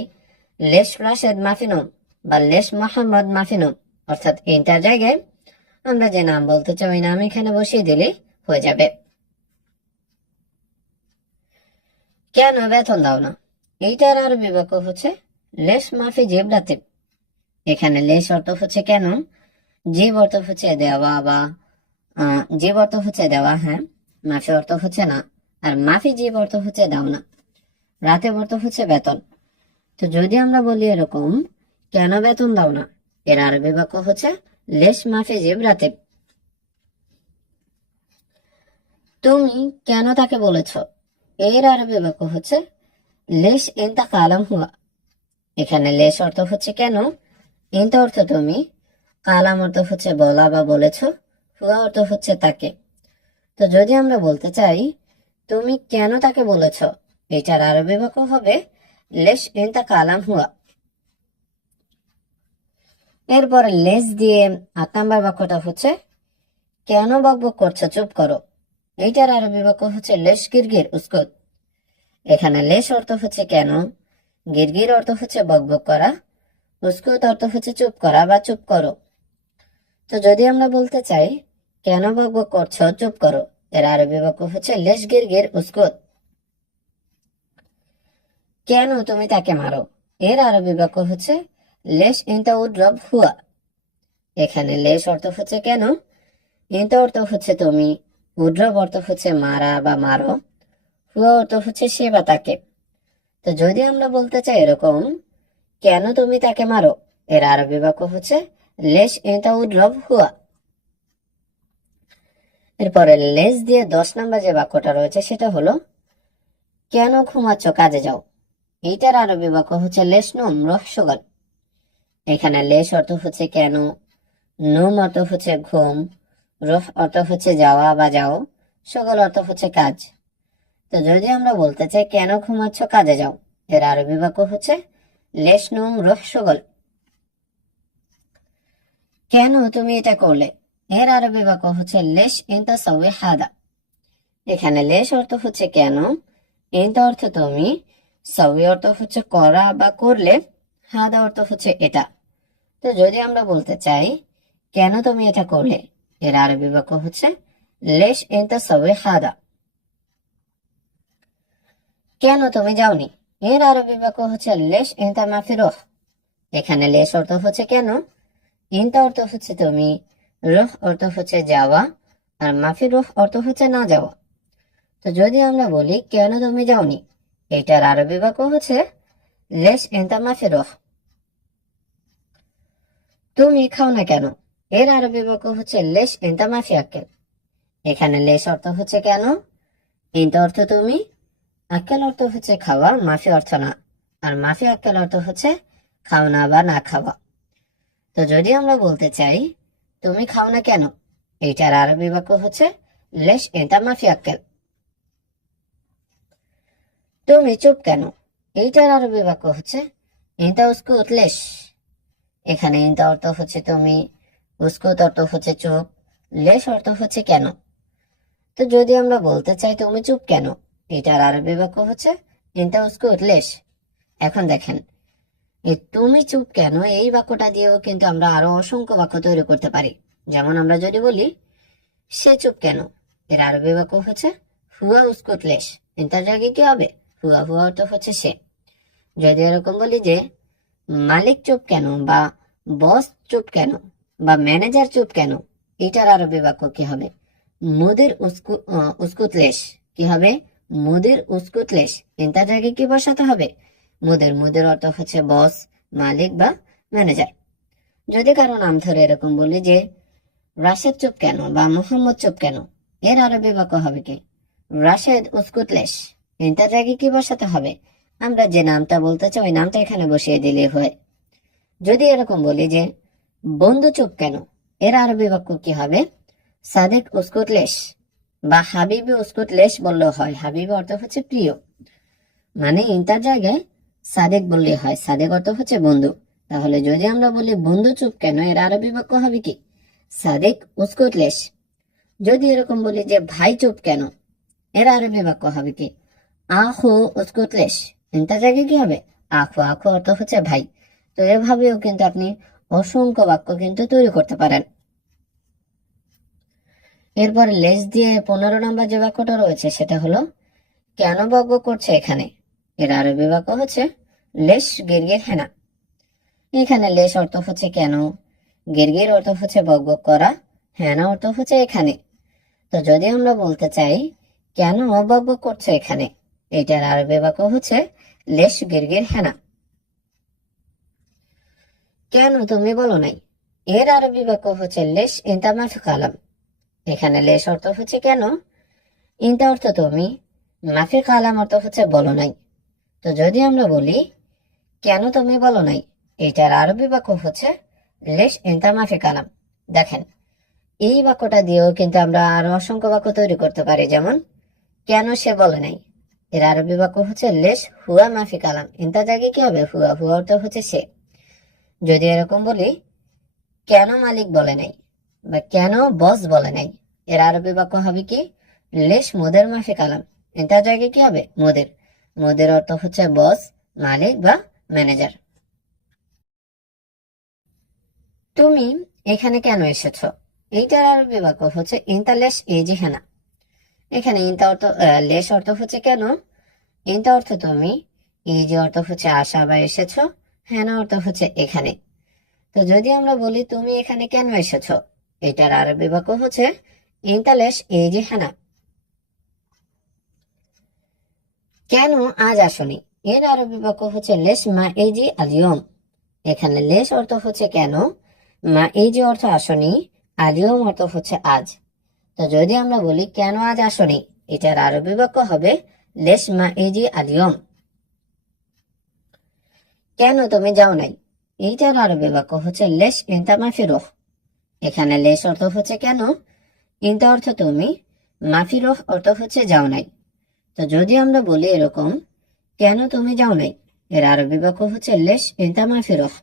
লেশ রাশেদ মাফিনুম বা লেশ মোহাম্মদ মাফিনুম। অর্থাৎ এটার জায়গায় আমরা যে নাম বলতে চাই ওই নাম এখানে বসিয়ে দিলে হয়ে যাবে। কেন বেতন দাও না, এইটার আরবি বাক্য হচ্ছে লেশ মাফি জিব রাতিব। এখানে লেশ অর্থ হচ্ছে কেন, জিব অর্থ হচ্ছে দেওয়া বা জিব অর্থ হচ্ছে দেওয়া, হ্যাঁ, মাফি অর্থ হচ্ছে না, আর মাফি জিব অর্থ হচ্ছে দাও না, রাতে অর্থ হচ্ছে বেতন। তো যদি আমরা বলি এরকম কেন বেতন দাও না, এর আরবি বাক্য হচ্ছে লেশ মাফি জিব রাতে। তুমি কেন তাকে বলেছ, এর আরবি বাক্য হচ্ছে লেশ ইনতা কালাম হুয়া। এখানে লেশ অর্থ হচ্ছে কেন, ইনতা অর্থ তুমি, কালাম অর্থ হচ্ছে বলা বা বলেছ, হুয়া অর্থ হচ্ছে তাকে। তো যদি আমরা বলতে চাই তুমি কেন তাকে বলেছ, এটার আরবি বাক্য হবে লেশ ইনতা কালাম হুয়া। এরপরে লেস দিয়ে ৮ নাম্বার বাক্যটা হচ্ছে কেন বকবক করছো, চুপ করো। এইটার আরবি বাক্য হচ্ছে লেশ গিরগির উস্কুত। এখানে লেশ অর্থ হচ্ছে কেন, গিরগির অর্থ হচ্ছে বকবক করা, উস্কুত অর্থ হচ্ছে চুপ করা বা চুপ করো। তো যদি আমরা বলতে চাই কেন বকবক করছো, চুপ করো, এর আরবি বাক্য হচ্ছে লেশ গিরগির উস্কুত। কেন তুমি তাকে মারো, এর আরবি বাক্য হচ্ছে লেশ ইনতা উদ্রব হুয়া। এখানে লেশ অর্থ হচ্ছে কেন, ইনতা অর্থ হচ্ছে তুমি, উদ্রব অর্থ হচ্ছে মারা বা মারো, হুয়া অর্থ হচ্ছে সে বা তাকে। তো যদি আমরা বলতে চাই এরকম কেন তুমি তাকে মারো, এর আরবি বাক্য হচ্ছে লেশ ইনতা উদ্রব হুয়া। এরপরে লেস দিয়ে 10 নাম্বার যে বাক্যটা রয়েছে সেটা হলো কেন ঘুমাচ্ছ, কাজে যাও। এইটার আরবি বাক্য হচ্ছে লেশ নুম রহ সুগল। এখানে লেশ অর্থ হচ্ছে কেন, নুম অর্থ হচ্ছে ঘুম, রহ অর্থ হচ্ছে যাওয়া বা যাও, সুগল অর্থ হচ্ছে কাজ। তো যদি আমরা বলতে চাই কেন ঘুমাচ্ছ, কাজে যাও, এর আরবি বাক্য হচ্ছে লেশ নুম রহ সুগল। কেন তুমি এটা করলে, এর আরবি বাক্য হচ্ছে লেশ ইনতা সাউই হাদা। এখানে লেশ অর্থ হচ্ছে কেন, ইনতা অর্থ তুমি, সাউই অর্থ হচ্ছে করা বা করলে, হাদা অর্থ হচ্ছে এটা। তো যদি আমরা বলতে চাই কেন তুমি এটা করলে, এর আরবি বাক্য হচ্ছে লেশ ইনতা সাউই হাদা। কেন তুমি যাওনি, এর আরবি বাক্য হচ্ছে লেশ ইনতা মাফি রুহ। এখানে লেশ অর্থ হচ্ছে কেন, ইনতা অর্থ হচ্ছে তুমি, রুহ অর্থ হচ্ছে যাওয়া, আর মাফি রুহ অর্থ হচ্ছে না যাওয়া। তো যদি আমরা বলি কেন তুমি যাওনি, এটার আরবি বাক্য হচ্ছে লেশ ইনতা মাফি রুহ। তুমি খাও না কেন, এর আরবি বাক্য হচ্ছে লেশ ইনতা মাফি আক্কেল। এখানে লেশ অর্থ হচ্ছে কেন, ইনতা অর্থ তুমি, আক্কেল অর্থ হচ্ছে খাওয়া, মাফি অর্থ না, আর মাফি আক্কেল অর্থ হচ্ছে খাও না বা না খাওয়া। তো যদি আমরা বলতে চাই তুমি খাও না কেন, এইটার আরবি বাক্য হচ্ছে লেশ ইনতা মাফি আক্কেল। তুমি চুপ কেন, এইটার আরবি বাক্য হচ্ছে ইনতা উস্কুত লেশ। এখানে ইনতা অর্থ হচ্ছে তুমি, উস্কুত অর্থ হচ্ছে চুপ, লেশ অর্থ হচ্ছে কেন। তো যদি আমরা বলতে চাই তুমি চুপ কেন, এটার আরবি বাক্য হচ্ছে ইনতা উস্কুত লেশ। এখন দেখেন এই তুমি চুপ কেন এই বাক্যটা দিয়েও কিন্তু আমরা আরো অসংখ্য বাক্য তৈরি করতে পারি। যেমন আমরা যদি বলি সে চুপ কেন, এর আরবি বাক্য হচ্ছে হুয়া উস্কুত লেশ। ইনতার জায়গায় কি হবে, হুয়া, হুয়া অর্থ হচ্ছে সে। যদি এরকম বলি যে মালিক চুপ কেন বা বস চুপ কেন বা ম্যানেজার চুপ কেন, এটার আরবি বাক্য কি হবে, মুদির উস্কুতলেশ। কি হবে, মুদির উস্কুতলেশ। ইনতার জায়গায় কি বসাতে হবে, মুদির। মুদির অর্থ হচ্ছে বস, মালিক বা ম্যানেজার। যদি কারো নাম ধরে এরকম বলি যে রাশেদ চুপ কেন বা মোহাম্মদ চুপ কেন, এর আরবি বাক্য হবে কি রাশেদ উস্কুতলেশ। ইনতার জায়গায় কি বসাতে হবে, আমরা যে নামটা বলতে চাই ওই নামটা এখানে বসিয়ে দিলে হয়। যদি এরকম বলি যে বন্ধু চুপ কেন, এর আরবি বাক্য কি হবে, সাদিক উস্কুতলেশ বা হাবিবি উস্কুতলেশ বললেও হয়। হাবিবি অর্থ হচ্ছে প্রিয়, মানে ইনতার জায়গায় সাদেক বললে হয়। সাদেক অর্থ হচ্ছে বন্ধু। তাহলে যদি আমরা বলি বন্ধু চুপ কেন, এর আরবি বাক্য হবে কি সাদেক উস্কুতলেশ। যদি এরকম বলি যে ভাই চুপ কেন, এর আরবি বাক্য হবে কি আহু উস্কুতলেশ। তার জায়গায় কি হবে আখু, আখু অর্থ হচ্ছে ভাই। তো এভাবেও কিন্তু আপনি অসংখ্য বাক্য কিন্তু তৈরি করতে পারেন। এরপর লেস দিয়ে 15 নম্বর যে বাক্যটা রয়েছে সেটা হলো কেন বকবক করছে এখানে। এর আরবি বাক্য হচ্ছে লেশ গিরগির হেনা। এখানে লেশ অর্থ হচ্ছে কেন, গিরগির অর্থ হচ্ছে বকবক করা, হেনা অর্থ হচ্ছে এখানে। তো যদি আমরা বলতে চাই কেন বকবক করছে এখানে, এটার আরবি বাক্য হচ্ছে লেশ গিরগির হেনা। কেন তুমি বলো নাই, এর আরবি বাক্য হচ্ছে লেশ ইনতা মাফি কালাম। এখানে লেশ অর্থ হচ্ছে কেন, ইনতা অর্থ তুমি, মাফি কালাম অর্থ হচ্ছে বলো নাই। তো যদি আমরা বলি কেন তুমি বলো নাই, এটার আরবি বাক্য হচ্ছে লেশ ইনতা মাফি কালাম। দেখেন এই বাক্যটা দিয়েও কিন্তু আমরা আরো অসংখ্য বাক্য তৈরি করতে পারি, যেমন কেন সে বলে নাই। এর আরবি বাক্য হচ্ছে লেশ হুয়া মাফি কালাম। ইনতা জায়গায় কি হবে হুয়া, হুয়া অর্থ হচ্ছে সে। যদি এরকম বলি কেন মালিক বলে নাই বা কেন বস বলে নাই, এর আরবি বাক্য হবে কি লেশ মোদের মাফি কালাম। এটার জায়গায় কি হবে মোদের। মোদের অর্থ হচ্ছে বস, মালিক বা ম্যানেজার। তুমি এখানে কেন এসেছো, এইটার আরবি বাক্য হচ্ছে ইনতা লেশ এজি হেনা। এখানে ইনতা অর্থ লেশ অর্থ হচ্ছে কেন, ইনতা অর্থ তুমি, এজি অর্থ হচ্ছে আসা বা এসেছো, হেনা অর্থ হচ্ছে এখানে। তো যদি আমরা বলি তুমি এখানে কেন এসেছো, এটার আরবি বাক্য হচ্ছে ইনতালেশ এই যে হেনা। কেন আজ আসনি, এর আরবি বাক্য হচ্ছে লেশ মা এই জি আলিয়ম। এখানে লেশ অর্থ হচ্ছে কেন, মা এই যে অর্থ আসনি, আলিয়ম অর্থ হচ্ছে আজ। তো যদি আমরা বলি কেন আজ আসনি, এটার আরবি বাক্য হবে লেশ মা এই জি আলিয়ম। কেন তুমি যাও নাই, এইটার আরবি বাক্য হচ্ছে লেশ ইনতা মাফি রুহ। এখানে লেশ অর্থ হচ্ছে কেন, ইনতা অর্থ তুমি, মাফি রুহ অর্থ হচ্ছে যাও নাই। তো যদি আমরা বলি এরকম কেন তুমি যাও নাই, এর আরবি বাক্য হচ্ছে লেশ ইনতা মাফি রুহ।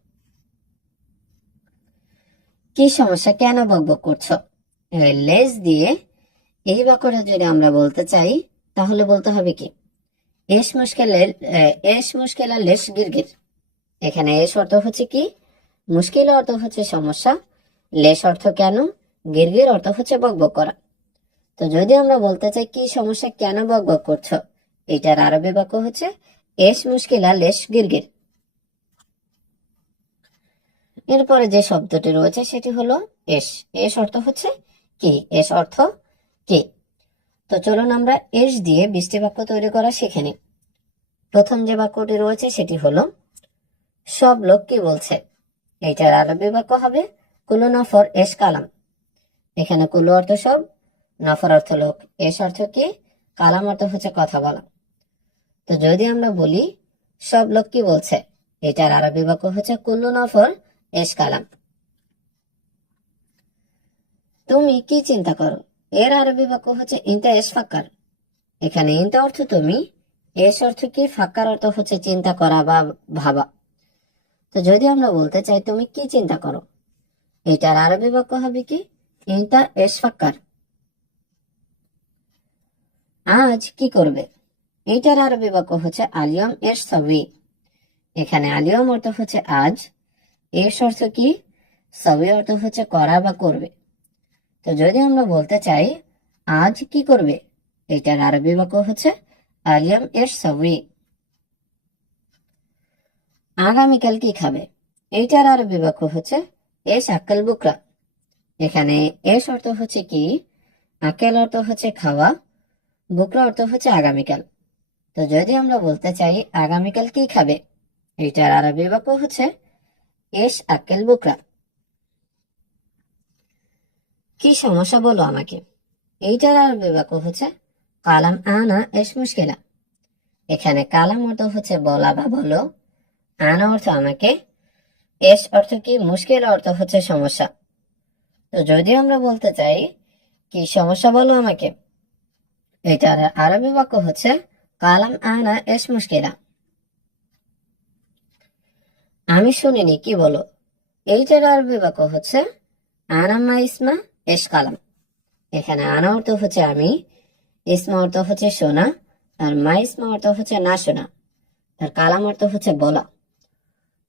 কি সমস্যা, কেন বকবক করছো, লেস দিয়ে এই বাক্যটা যদি আমরা বলতে চাই তাহলে বলতে হবে কি এস মুশকিলা লেশ গিরগির। এখানে এস অর্থ হচ্ছে কি, মুশকিল অর্থ হচ্ছে সমস্যা, লেশ অর্থ কেন, গিরগির অর্থ হচ্ছে বকবক করা। তো যদি আমরা বলতে চাই কি সমস্যা কেন বকবক করছো, এটার আরবি বাক্য হচ্ছে এস মুশকিলা লেশ গিরগির। এরপরে যে শব্দটি রয়েছে সেটি হলো এস। এস অর্থ হচ্ছে কি, এস অর্থ কি। তো চলুন আমরা এস দিয়ে 20টি বাক্য তৈরি করা শিখে নিই। প্রথম যে বাক্যটি রয়েছে সেটি হলো সব লোক কি বলছে। এইটার আরবি বাক্য হবে কুলু নফর এস কালাম। এখানে কুলু অর্থ সব, নফর অর্থ লোক, এস অর্থ কি, কালাম অর্থ হচ্ছে কথা বলা। তো যদি আমরা বলি সব লোক কি বলছে, এটার আরবি বাক্য হচ্ছে কুল্লু নফর এস কালাম। তুমি কি চিন্তা করো, এর আরবি বাক্য হচ্ছে ইনতা এস ফাক্কার। এখানে ইনতা অর্থ তুমি, এস অর্থ কি, ফাক্কার অর্থ হচ্ছে চিন্তা করা বা ভাবা। তো যদি আমরা বলতে চাই তুমি কি চিন্তা করো, এটার আরবি বাক্য হবে কি ইনতা এস ফাক্কার। আজ কি করবে, এইটার আরবি বাক্য হচ্ছে আলিয়ম এস সবি। এখানে আলিয়ম অর্থ হচ্ছে আজ, এস অর্থ কি, সবই অর্থ হচ্ছে করা বা করবে। তো যদি আমরা বলতে চাই আজ কি করবে, এটার আরবি বাক্য হচ্ছে আলিয়াম এস সবই। আগামীকাল কি খাবে, এইটার আরবি বাক্য হচ্ছে এস আক্কাল বুকরা। এখানে এস অর্থ হচ্ছে কি, আকেল অর্থ হচ্ছে খাওয়া, বুকরা অর্থ হচ্ছে আগামীকাল। তো যদি আমরা বলতে চাই আগামীকাল কি খাবে, এটার আরবি বাক্য হচ্ছে এস আক্কেল বুকরা। কি সমস্যা বলো আমাকে, এইটার আরবি বাক্য হচ্ছে কালাম আনা এস মুশকিলা। এখানে কালাম অর্থ হচ্ছে বলা বা বলো, আনা অর্থ আমাকে, এস অর্থ কি, মুশকিল অর্থ হচ্ছে সমস্যা। তো যদি আমরা বলতে চাই কি সমস্যা বলো আমাকে, এটার আরবি বাক্য হচ্ছে কালাম আনা এস মুশকিলা। আমি শুনিনি কি বলো, এইটার আরবি বাক্য হচ্ছে আনা মা ইসমা এস কালাম। এখানে আনা অর্থ হচ্ছে আমি, ইসমা অর্থ হচ্ছে শোনা, আর মা ইসমা অর্থ হচ্ছে না শোনা। তার কালাম অর্থ হচ্ছে বলা।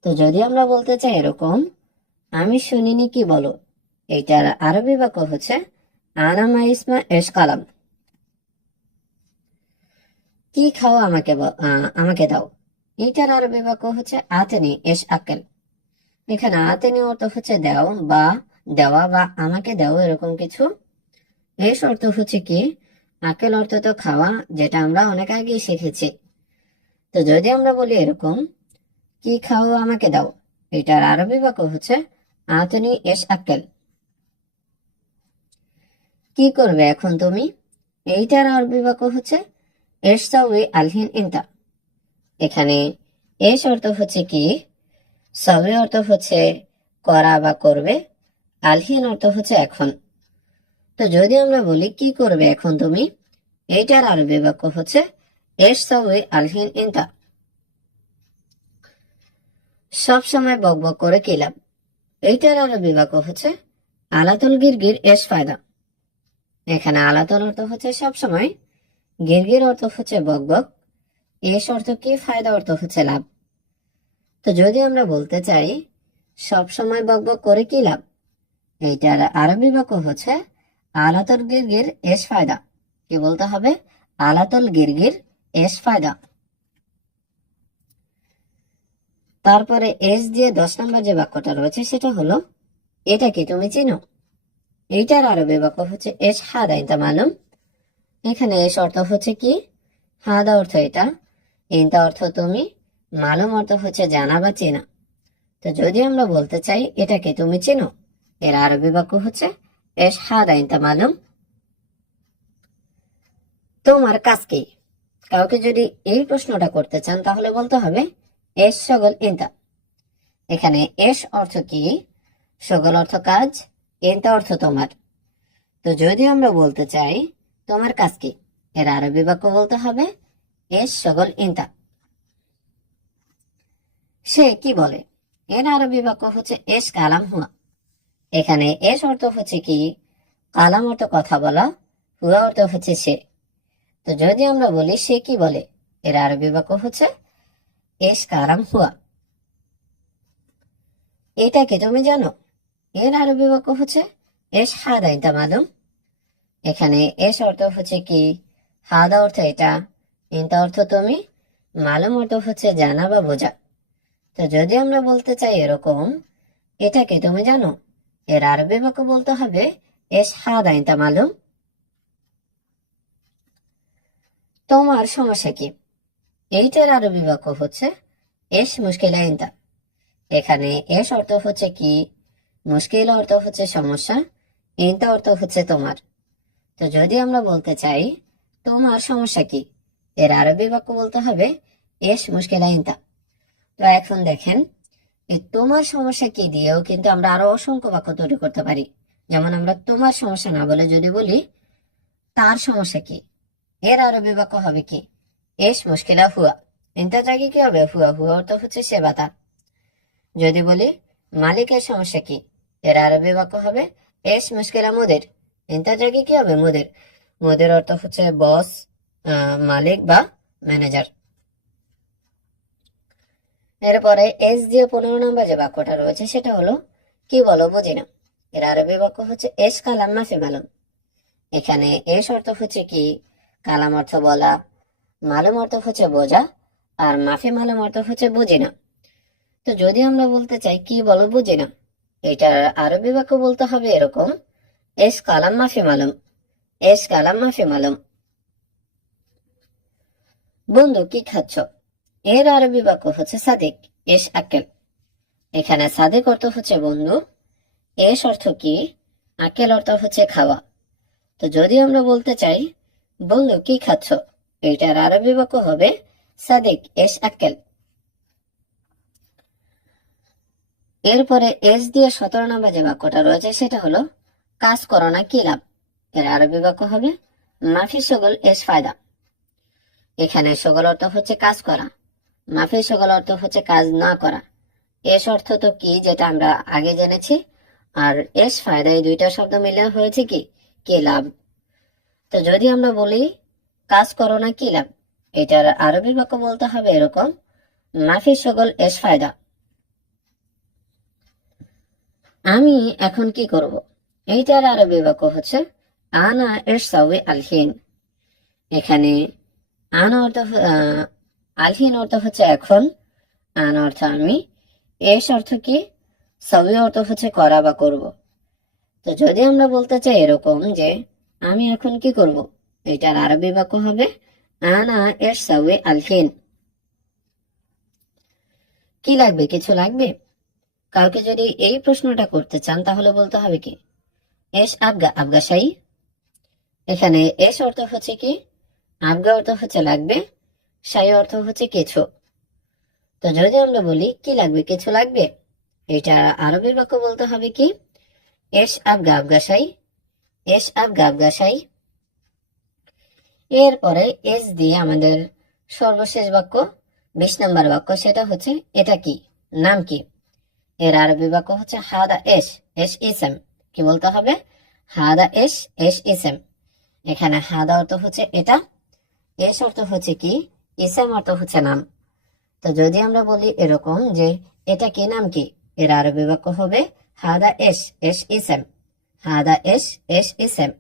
তো যদি আমরা বলতে চাই এরকম, আমি শুনিনি কি বলো, এইটার আরবি বাক্য হচ্ছে আনা মা ইসমা এশ কালাম। কি খাও আমাকে দাও, এইটার আরবি বাক্য হচ্ছে আতেনি এশ আকেল। এখানে আতেনি অর্থ হচ্ছে দাও বা দেওয়া বা আমাকে দাও এরকম কিছু। এস অর্থ হচ্ছে কি, আকেল অর্থ তো খাওয়া, যেটা আমরা অনেক আগে শিখেছি। তো যদি আমরা বলি এরকম, কি খাও আমাকে দাও, এটার আরবি বাক্য হচ্ছে আতনি এস আকেল। কি করবে এখন তুমি, এইটার আরবি বাক্য হচ্ছে এস সাউই আলহিন ইনতা। এখানে এস অর্থ হচ্ছে কি, সাউই অর্থ হচ্ছে করা বা করবে, আলহিন অর্থ হচ্ছে এখন। তো যদি আমরা বলি কি করবে এখন তুমি, এইটার আরবি বাক্য হচ্ছে এস সাউই আলহিন ইনতা। সব সময় বক বক করে কি লাভ, এইটার আরবি বাক্য হচ্ছে আলাতুল গিরগির এস ফায়দা। এখানে আলাতুল অর্থ হচ্ছে সব সময়, গিরগির অর্থ হচ্ছে বক বক, এস অর্থ কি, ফায়দা অর্থ হচ্ছে লাভ। তো যদি আমরা বলতে চাই সব সময় বক বক করে কি লাভ, এইটার আরবি বাক্য হচ্ছে আলাতুল গিরগির এস ফায়দা। কি বলতে হবে, আলাতুল গিরগির এস ফায়দা। তারপরে এস দিয়ে 10 নম্বর যে বাক্যটা রয়েছে সেটা হলো এটা কি তুমি চিনো, এইটার আরবি বাক্য হচ্ছে এস হাদা ইনতা মালুম। এখানে এস অর্থ হচ্ছে কি, হাদা অর্থ এটা, ইনতা অর্থ তুমি, মালুম অর্থ হচ্ছে জানা বা চেনা। তো যদি আমরা বলতে চাই এটা কি তুমি চেনো, এর আরবি বাক্য হচ্ছে এস হাদা ইনতা মালুম। তোমার কাজ কি, কাউকে যদি এই প্রশ্নটা করতে চান তাহলে বলতে হবে এস শগল ইনতা। এখানে এস অর্থ কি, শগল অর্থ কাজ, ইনতা অর্থ তোমার। তো যদি আমরা বলতে চাই তোমার কাজ কি, এর আরবি বাক্য বলতে হবে এস শগল ইনতা। সে কি বলে, এর আরবি বাক্য হচ্ছে এস কালাম হুয়া। এখানে এস অর্থ হচ্ছে কি, কালাম অর্থ কথা বলা, হুয়া অর্থ হচ্ছে সে। তো যদি আমরা বলি সে কি বলে, এর আরবি বাক্য হচ্ছে এস কালাম হুয়া। এটা কি তুমি জানো, এর আরবি বাক্য হচ্ছে এস হাদা ইনতা মালুম। এখানে এস অর্থ হচ্ছে কি, হাদা অর্থ এটা, ইনতা অর্থ তুমি, মালুম অর্থ হচ্ছে জানা বা বোঝা। তো যদি আমরা বলতে চাই এরকম, এটা কি তুমি জানো, এর আরবি বাক্য বলতে হবে এস হাদা ইনতা মালুম। তোমার সমস্যা কি, এইটার আরবি বাক্য হচ্ছে এস মুশকিলা ইনতা। এখানে এস অর্থ হচ্ছে কি, মুশকিল অর্থ হচ্ছে সমস্যা, ইনতা অর্থ হচ্ছে তোমার। তো যদি আমরা বলতে চাই তোমার সমস্যা কি, এর আরবি বাক্য বলতে হবে এস মুশকিলা ইনতা। তো এখন দেখেন, এই তোমার সমস্যা কি দিয়েও কিন্তু আমরা আরো অসংখ্য বাক্য তৈরি করতে পারি। যেমন আমরা তোমার সমস্যা না বলে যদি বলি তার সমস্যা কি, এর আরবি বাক্য হবে কি, এস মুশকিলা হুয়া। ইনতা জায়গায় কি হবে, হুয়া, হুয়া অর্থ হচ্ছে সে বা তার। যদি বলি মালিকের সমস্যা কি, এর আরবি বাক্য হবে এস মুশকিলা মুদির। ইনতা জায়গায় কি হবে, মুদির। মুদির অর্থ হচ্ছে বস, মালিক বা ম্যানেজার। এরপরে এস দিয়ে 15 নম্বর যে বাক্যটা রয়েছে সেটা হলো কি বলো বুঝি না। এর আরবি বাক্য হচ্ছে এস কালাম মাফি মালুম। এখানে এস অর্থ হচ্ছে কি, কালাম অর্থ বলা, মালুম অর্থ হচ্ছে বোঝা, আর মাফি মালুম অর্থ হচ্ছে বুঝি না। তো যদি আমরা বলতে চাই কি বলো বুঝি না, এটার আরবি বাক্য বলতে হবে এরকম এস কালাম মাফি মালুম, এস কালাম মাফি মালুম। বন্ধু কি খাচ্ছ, এর আরবি বাক্য হচ্ছে সাদিক এস আকেল। এখানে সাদিক অর্থ হচ্ছে বন্ধু, এস অর্থ কি, আকেল অর্থ হচ্ছে খাওয়া। তো যদি আমরা বলতে চাই বন্ধু কি খাচ্ছ, এটার আরবি বাক্য হবে সাদিক এস আকেল। এরপরে এস দিয়ে 17 নম্বর যে বাক্যটা রয়েছে সেটা হলো কাজ করো না কি লাভ, এর আরবি বাক্য হবে মাফি শগল এস ফায়দা। এখানে শগল অর্থ হচ্ছে কাজ করা, মাফি শগল অর্থ হচ্ছে কাজ না করা। এস অর্থ তো কি, যেটা আমরা আগে জেনেছি, আর এস ফায়দা, এই দুইটা শব্দ মিলে হয়েছে কি, কি লাভ। তো যদি আমরা বলি কাজ করো না কি লাভ, এটার আরবি বাক্য বলতে হবে এরকম মাফি শগল এস ফায়দা। আমি এখন কি করব? এইটার আরবি বাক্য হচ্ছে আনা এস সাউই আলহিন। এখানে আনা অর্থ আলহিন অর্থ হচ্ছে এখন, আনা অর্থ আমি, এস অর্থ কি, সাউই অর্থ হচ্ছে করা বা করব। তো যদি আমরা বলতে চাই এরকম যে আমি এখন কি করব, এটার আরবি বাক্য হবে আনা এস সাউই আলহিন। কি লাগবে? কিছু লাগবে? কাউকে যদি এই প্রশ্নটা করতে চান তাহলে বলতে হবে কি এস আবগা আবগা শাই। এখানে এস অর্থ হচ্ছে কি, আবগা অর্থ হচ্ছে লাগবে, শাই অর্থ হচ্ছে কিছু। তো যদি আমরা বলি কি লাগবে, কিছু লাগবে, এটা আরবি বাক্য বলতে হবে কি এস আবগা আবগা শাই, এস আবগা আবগা শাই। এরপরে এস দিয়ে আমাদের সর্বশেষ বাক্য 20 নম্বর বাক্য, সেটা হচ্ছে এটা কি, নাম কি। এর আরবি বাক্য হচ্ছে হাদা এস, এস ইসেম। কি বলতে হবে? হাদা এস, এস ইসেম। এখানে হাদা অর্থ হচ্ছে এটা, এস অর্থ হচ্ছে কি, ইসেম অর্থ হচ্ছে নাম। তো যদি আমরা বলি এরকম যে এটা কি, নাম কি, এর আরবি বাক্য হবে হাদা এস, এস ইসেম। হাদা এস, এস ইসেম।